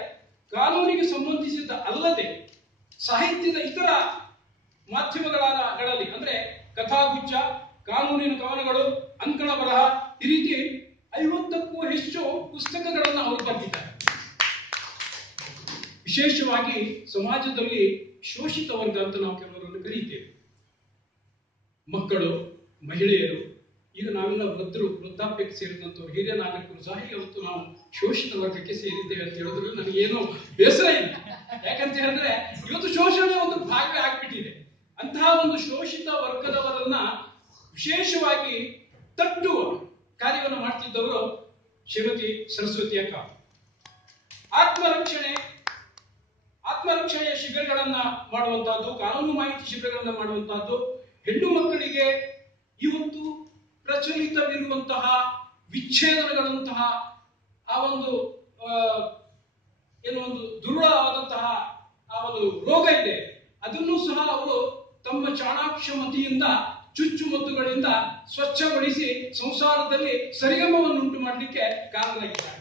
ಕಾನೂನಿಗೆ ಸಂಬಂಧಿಸಿದ ಅಲ್ಲದೆ ಸಾಹಿತ್ಯದ ಇತರ ಮಾಧ್ಯಮಗಳಲ್ಲಿ ಅಂದ್ರೆ ಕಥಾಗುಚ್ಛ, ಕಾನೂನಿನ ಕವನಗಳು, ಅಂಕಣ ಬರಹ, ಈ ರೀತಿ 50ಕ್ಕೂ ಹೆಚ್ಚು ಪುಸ್ತಕಗಳನ್ನು ಅವರು ಬರೆದಿದ್ದಾರೆ. ವಿಶೇಷವಾಗಿ ಸಮಾಜದಲ್ಲಿ ಶೋಷಿತ ವರ್ಗ ಅಂತ ನಾವು ಕೆಲವರನ್ನು ಕರೀತೇವೆ. ಮಕ್ಕಳು, ಮಹಿಳೆಯರು, ಈಗ ನಾವೆಲ್ಲ ವೃದ್ಧಾಪ್ಯಕ್ಕೆ ಸೇರಿದಂತವರು, ಹಿರಿಯ ನಾಗರಿಕರು ಸಹ ಇವತ್ತು ನಾವು ಶೋಷಿತ ವರ್ಗಕ್ಕೆ ಸೇರಿದ್ದೇವೆ ಅಂತ ಹೇಳಿದ್ರೆ ನನಗೇನೋ ಬೇಸರ ಇಲ್ಲ. ಯಾಕಂತ ಹೇಳಿದ್ರೆ ಇವತ್ತು ಶೋಷಣೆ ಒಂದು ಭಾಗವೇ ಆಗ್ಬಿಟ್ಟಿದೆ. ಅಂತಹ ಒಂದು ಶೋಷಿತ ವರ್ಗದವರನ್ನ ವಿಶೇಷವಾಗಿ ತಟ್ಟುವ ಕಾರ್ಯವನ್ನು ಮಾಡ್ತಿದ್ದವರು ಶ್ರೀಮತಿ ಸರಸ್ವತಿ ಅಕ್ಕ. ಆತ್ಮರಕ್ಷಣೆಯ ಶಿಬಿರಗಳನ್ನ ಮಾಡುವಂತಹದ್ದು, ಕಾನೂನು ಮಾಹಿತಿ ಶಿಬಿರಗಳನ್ನ ಮಾಡುವಂತಹದ್ದು, ಹೆಣ್ಣು ಮಕ್ಕಳಿಗೆ ಇವತ್ತು ಪ್ರಚಲಿತವಿರುವಂತಹ ವಿಚ್ಛೇದನಗಳಂತಹ ಆ ಒಂದು ಒಂದು ದುರ್ಬಲವಾದಂತಹ ಆ ಒಂದು ರೋಗ ಇದೆ, ಅದನ್ನು ಸಹ ಅವರು ತಮ್ಮ ಚಾಣಾಕ್ಷಮತಿಯಿಂದ ಚುಚ್ಚುಮದ್ದುಗಳಿಂದ ಸ್ವಚ್ಛಗೊಳಿಸಿ ಸಂಸಾರದಲ್ಲಿ ಸರಿಗಮವನ್ನು ಉಂಟು ಮಾಡಲಿಕ್ಕೆ ಕಾರಣರಾಗಿದ್ದಾರೆ.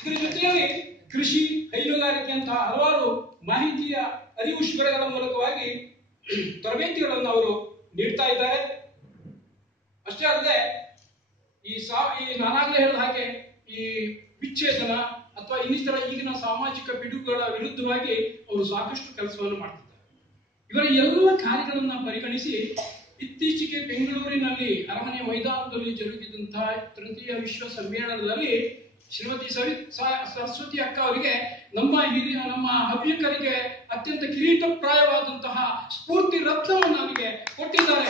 ಇದರ ಜೊತೆಯಲ್ಲಿ ಕೃಷಿ, ಹೈನುಗಾರಿಕೆಯಂತಹ ಹಲವಾರು ಮಾಹಿತಿಯ ಅರಿವು ಶಿಬಿರಗಳ ಮೂಲಕವಾಗಿ ತರಬೇತಿಗಳನ್ನು ಅವರು ನೀಡ್ತಾ ಇದ್ದಾರೆ. ಅಷ್ಟೇ ಅಲ್ಲದೆ ನಾನಾಗಲೇ ಹೇಳಿದ ಹಾಗೆ ಈ ವಿಚ್ಛೇದನ ಅಥವಾ ಇನ್ನಿತರ ಈಗಿನ ಸಾಮಾಜಿಕ ಪಿಡುಗುಗಳ ವಿರುದ್ಧವಾಗಿ ಅವರು ಸಾಕಷ್ಟು ಕೆಲಸವನ್ನು ಮಾಡ್ತಿದ್ದಾರೆ. ಇವರ ಎಲ್ಲ ಕಾರ್ಯಗಳನ್ನ ಪರಿಗಣಿಸಿ ಇತ್ತೀಚೆಗೆ ಬೆಂಗಳೂರಿನಲ್ಲಿ ಅರಮನೆ ಮೈದಾನದಲ್ಲಿ ಜರುಗಿದಂತಹ ತೃತೀಯ ವಿಶ್ವ ಸಮ್ಮೇಳನದಲ್ಲಿ ಶ್ರೀಮತಿ ಸರಸ್ವತಿ ಅಕ್ಕ ಅವರಿಗೆ ನಮ್ಮ ಹವ್ಯಕರಿಗೆ ಅತ್ಯಂತ ಕಿರೀಟಪ್ರಾಯವಾದಂತಹ ಸ್ಫೂರ್ತಿ ರತ್ನವನ್ನು ಅವರಿಗೆ ಕೊಟ್ಟಿದ್ದಾರೆ.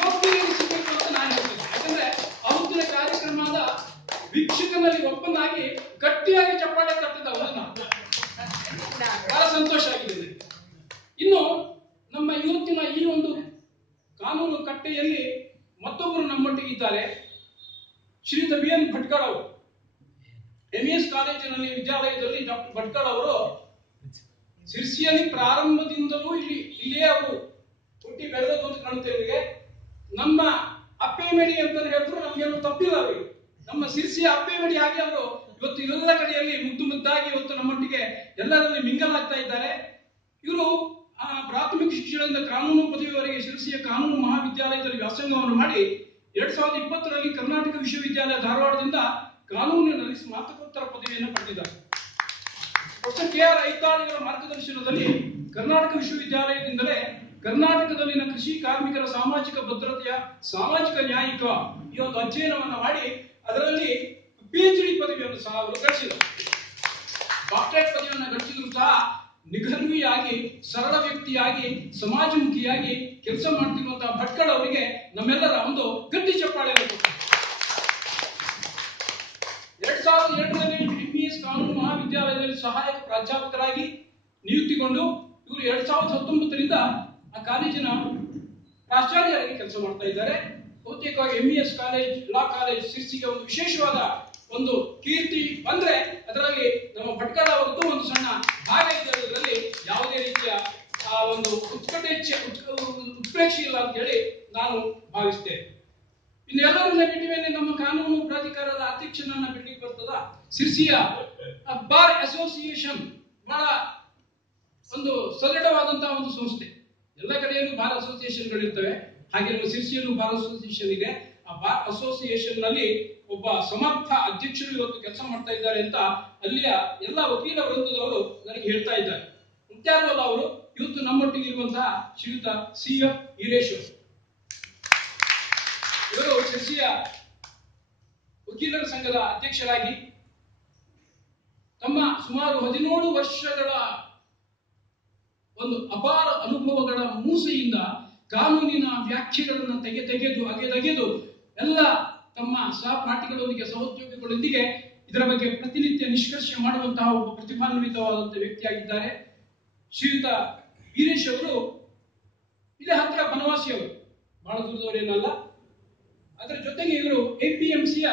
ಯೋಗ್ಯರಿಸಿಬೇಕು ಅಂತ ನಾನು ಹೇಳ್ತೇನೆ. ಯಾಕಂದ್ರೆ ಅವತ್ತಿನ ಕಾರ್ಯಕ್ರಮದ ವೀಕ್ಷಕನಲ್ಲಿ ಒಪ್ಪಂದಾಗಿ ಗಟ್ಟಿಯಾಗಿ ಚಪ್ಪಾಳೆ ತಟ್ಟಿದ ಅವರನ್ನ ಬಹಳ ಸಂತೋಷ ಆಗಿದೆ. ಇನ್ನು ನಮ್ಮ ಇವತ್ತಿನ ಈ ಒಂದು ಕಾನೂನು ಕಟ್ಟೆಯಲ್ಲಿ ಮತ್ತೊಬ್ಬರು ನಮ್ಮೊಟ್ಟಿಗೆ ಇದ್ದಾರೆ. ಶ್ರೀಯುತ BN ಭಟ್ಕಳ ಅವರು MES ಕಾಲೇಜಿನಲ್ಲಿ ವಿದ್ಯಾಲಯದಲ್ಲಿ ಡಾಕ್ಟರ್ ಭಟ್ಕಳ ಅವರು ಸಿರ್ಸಿಯಲ್ಲಿ ಪ್ರಾರಂಭದಿಂದಲೂ ಇಲ್ಲಿಯೇ ಅವರು ಹುಟ್ಟಿ ಬೆಳೆದದ್ದು ಅಂತ ಕಾಣುತ್ತೆ. ಇವರಿಗೆ ನಮ್ಮ ಅಪ್ಪೆಮಡಿ ಅಂತ ಹೇಳಿದ್ರು ನಮ್ಗೇನು ತಪ್ಪಿಲ್ಲ. ಅವರಿಗೆ ನಮ್ಮ ಸಿರ್ಸಿಯ ಅಪ್ಪೆಮಡಿ ಆಗಿ ಅವರು ಇವತ್ತು ಎಲ್ಲ ಕಡೆಯಲ್ಲಿ ಮುದ್ದಾಗಿ ಇವತ್ತು ನಮ್ಮೊಟ್ಟಿಗೆ ಎಲ್ಲರಲ್ಲಿ ಮಿಂಗಲಾಗ್ತಾ ಇದ್ದಾರೆ. ಇವರು ಪ್ರಾಥಮಿಕ ಶಿಕ್ಷಣದಿಂದ ಕಾನೂನು ಪದವಿವರೆಗೆ ಶಿರಸಿಯ ಕಾನೂನು ಮಹಾವಿದ್ಯಾಲಯದಲ್ಲಿ ವ್ಯಾಸಂಗವನ್ನು ಮಾಡಿ 2020ರಲ್ಲಿ ಕರ್ನಾಟಕ ವಿಶ್ವವಿದ್ಯಾಲಯ ಧಾರವಾಡದಿಂದ ಕಾನೂನಿನಲ್ಲಿ ಸ್ನಾತಕೋತ್ತರ ಪದವಿಯನ್ನು ಪಡೆದಿದ್ದಾರೆ. ಡಾಕ್ಟರ್ KR ಐತಾಳಿಯವರ ಮಾರ್ಗದರ್ಶನದಲ್ಲಿ ಕರ್ನಾಟಕ ವಿಶ್ವವಿದ್ಯಾಲಯದಿಂದಲೇ ಕರ್ನಾಟಕದಲ್ಲಿನ ಕೃಷಿ ಕಾರ್ಮಿಕರ ಸಾಮಾಜಿಕ ಭದ್ರತೆಯ ಸಾಮಾಜಿಕ ನ್ಯಾಯಿಕ ಈ ಒಂದು ಅಧ್ಯಯನವನ್ನು ಮಾಡಿ ಅದರಲ್ಲಿ PhD ಪದವಿಯನ್ನು ಸಹ ಅವರು ಗಳಿಸಿದರು. ಡಾಕ್ಟರೇಟ್ ಪದವಿಯನ್ನು ಗಳಿಸಿದ್ರು ಸಹ ನಿಘಂವಿಯಾಗಿ, ಸರಳ ವ್ಯಕ್ತಿಯಾಗಿ, ಸಮಾಜಮುಖಿಯಾಗಿ ಕೆಲಸ ಮಾಡ್ತಿರುವಂತಹ ಭಟ್ಕಳ ಅವರಿಗೆ ನಮ್ಮೆಲ್ಲರ ಒಂದು ಗಟ್ಟಿ ಚಪ್ಪಾಳೆ. 2002ರಲ್ಲಿ MES ಕಾನೂನು ಮಹಾವಿದ್ಯಾಲಯದಲ್ಲಿ ಸಹಾಯಕ ಪ್ರಾಧ್ಯಾಪಕರಾಗಿ ನಿಯುಕ್ತಿಗೊಂಡು ಇವರು 2019ರಿಂದ ಆ ಕಾಲೇಜಿನ ಪ್ರಾಚಾರ್ಯರಾಗಿ ಕೆಲಸ ಮಾಡ್ತಾ ಇದ್ದಾರೆ. ಬಹುತೇಕವಾಗಿ MES ಕಾಲೇಜ್, ಲಾ ಕಾಲೇಜ್ ಸಿರ್ಸಿಗೆ ಒಂದು ವಿಶೇಷವಾದ ಒಂದು ಕೀರ್ತಿ ಬಂದ್ರೆ ಅದರಲ್ಲಿ ನಮ್ಮ ಭಟ್ಕಳ ಅವರದ್ದು ಒಂದು ಸಣ್ಣ ಭಾಗ ಇದೆ. ಅದರಲ್ಲಿ ಯಾವುದೇ ರೀತಿಯ ಆ ಒಂದು ಉತ್ಪ್ರೇಕ್ಷೆ ಇಲ್ಲ ಅಂತ ಹೇಳಿ ನಾನು ಭಾವಿಸ್ತೇನೆ. ಇನ್ನೆಲ್ಲರನ್ನ ಬಿಟ್ಟಿವೇನೆ ನಮ್ಮ ಕಾನೂನು ಪ್ರಾಧಿಕಾರದ ಅಧ್ಯಕ್ಷನನ್ನ ಬಿಡ್ಲಿಕ್ಕೆ ಬರ್ತದ. ಸಿರ್ಸಿಯ ಬಾರ್ ಅಸೋಸಿಯೇಷನ್ ಬಹಳ ಒಂದು ಸದೃಢವಾದಂತಹ ಒಂದು ಸಂಸ್ಥೆ. ಎಲ್ಲ ಕಡೆಯಲ್ಲೂ ಬಾರ್ ಅಸೋಸಿಯೇಷನ್ಗಳಿರ್ತವೆ. ಹಾಗೆ ನಮ್ಮ ಸಿರ್ಸಿಯಲ್ಲೂ ಬಾರ್ ಅಸೋಸಿಯೇಷನ್ ಇದೆ. ಆ ಬಾರ್ ಅಸೋಸಿಯೇಷನ್ ನಲ್ಲಿ ಒಬ್ಬ ಸಮರ್ಥ ಅಧ್ಯಕ್ಷರು ಇವತ್ತು ಕೆಲಸ ಮಾಡ್ತಾ ಇದ್ದಾರೆ ಅಂತ ಅಲ್ಲಿಯ ಎಲ್ಲ ವಕೀಲ ವೃಂದದವರು ನನಗೆ ಹೇಳ್ತಾ ಇದ್ದಾರೆ. ಮುತ್ಯಾಲೋಲ ಅವರು ಇವತ್ತು ನಮ್ಮೊಟ್ಟಿಗೆ ಇರುವಂತಹ ಶ್ರೀಯುತ CF ವೀರೇಶ್ ಇವರು ಶಿರ್ಸಿಯ ವಕೀಲರ ಸಂಘದ ಅಧ್ಯಕ್ಷರಾಗಿ ತಮ್ಮ ಸುಮಾರು 17 ವರ್ಷಗಳ ಒಂದು ಅಪಾರ ಅನುಭವಗಳ ಮೂಸೆಯಿಂದ ಕಾನೂನಿನ ವ್ಯಾಖ್ಯೆಗಳನ್ನು ತೆಗೆದು ಎಲ್ಲ ತಮ್ಮ ಸಹಪಾಠಿಗಳೊಂದಿಗೆ ಸಹೋದ್ಯೋಗಿಗಳೊಂದಿಗೆ ಇದರ ಬಗ್ಗೆ ಪ್ರತಿನಿತ್ಯ ನಿಷ್ಕರ್ಷೆ ಮಾಡುವಂತಹ ಒಬ್ಬ ಪ್ರತಿಭಾನ್ವಿತವಾದಂತಹ ವ್ಯಕ್ತಿಯಾಗಿದ್ದಾರೆ. ಶ್ರೀಯುತ ವೀರೇಶ್ ಅವರು ಇದೇ ಹತ್ತಿರ ಬನವಾಸಿಯವರು, ಬಹಳ ದೂರದವರೇನಲ್ಲ. ಅದರ ಜೊತೆಗೆ ಇವರು APMCಯ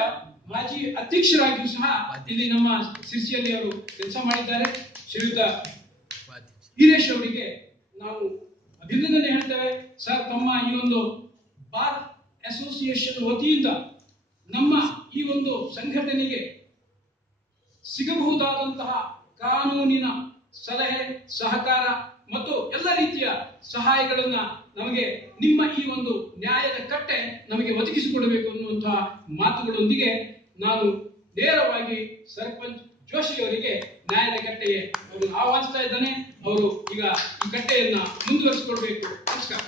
ಮಾಜಿ ಅಧ್ಯಕ್ಷರಾಗಿಯೂ ಸಹ ಇಲ್ಲಿ ನಮ್ಮ ಸಿರ್ಸಿಯಲ್ಲಿ ಅವರು ಕೆಲಸ ಮಾಡಿದ್ದಾರೆ. ಶ್ರೀಯುತ ವೀರೇಶ್ ಅವರಿಗೆ ನಾವು ಅಭಿನಂದನೆ ಹೇಳ್ತೇವೆ. ಸರ್, ತಮ್ಮ ಈ ಒಂದು ಬಾರ್ ಅಸೋಸಿಯೇಷನ್ ವತಿಯಿಂದ ನಮ್ಮ ಈ ಒಂದು ಸಂಘಟನೆಗೆ ಸಿಗಬಹುದಾದಂತಹ ಕಾನೂನಿನ ಸಲಹೆ, ಸಹಕಾರ ಮತ್ತು ಎಲ್ಲ ರೀತಿಯ ಸಹಾಯಗಳನ್ನ ನಮಗೆ ನಿಮ್ಮ ಈ ಒಂದು ನ್ಯಾಯದ ಕಟ್ಟೆ ನಮಗೆ ಒದಗಿಸಿಕೊಡಬೇಕು ಅನ್ನುವಂತಹ ಮಾತುಗಳೊಂದಿಗೆ ನಾನು ನೇರವಾಗಿ ಸರ್ಪಂಚ್ ಜೋಶಿ ಅವರಿಗೆ ನ್ಯಾಯದ ಕಟ್ಟೆಗೆ ಅವರನ್ನು ಆಹ್ವಾನಿಸ್ತಾ ಇದ್ದಾನೆ. ಅವರು ಈಗ ಈ ಕಟ್ಟೆಯನ್ನ ಮುಂದುವರಿಸಿಕೊಡ್ಬೇಕು. ನಮಸ್ಕಾರ.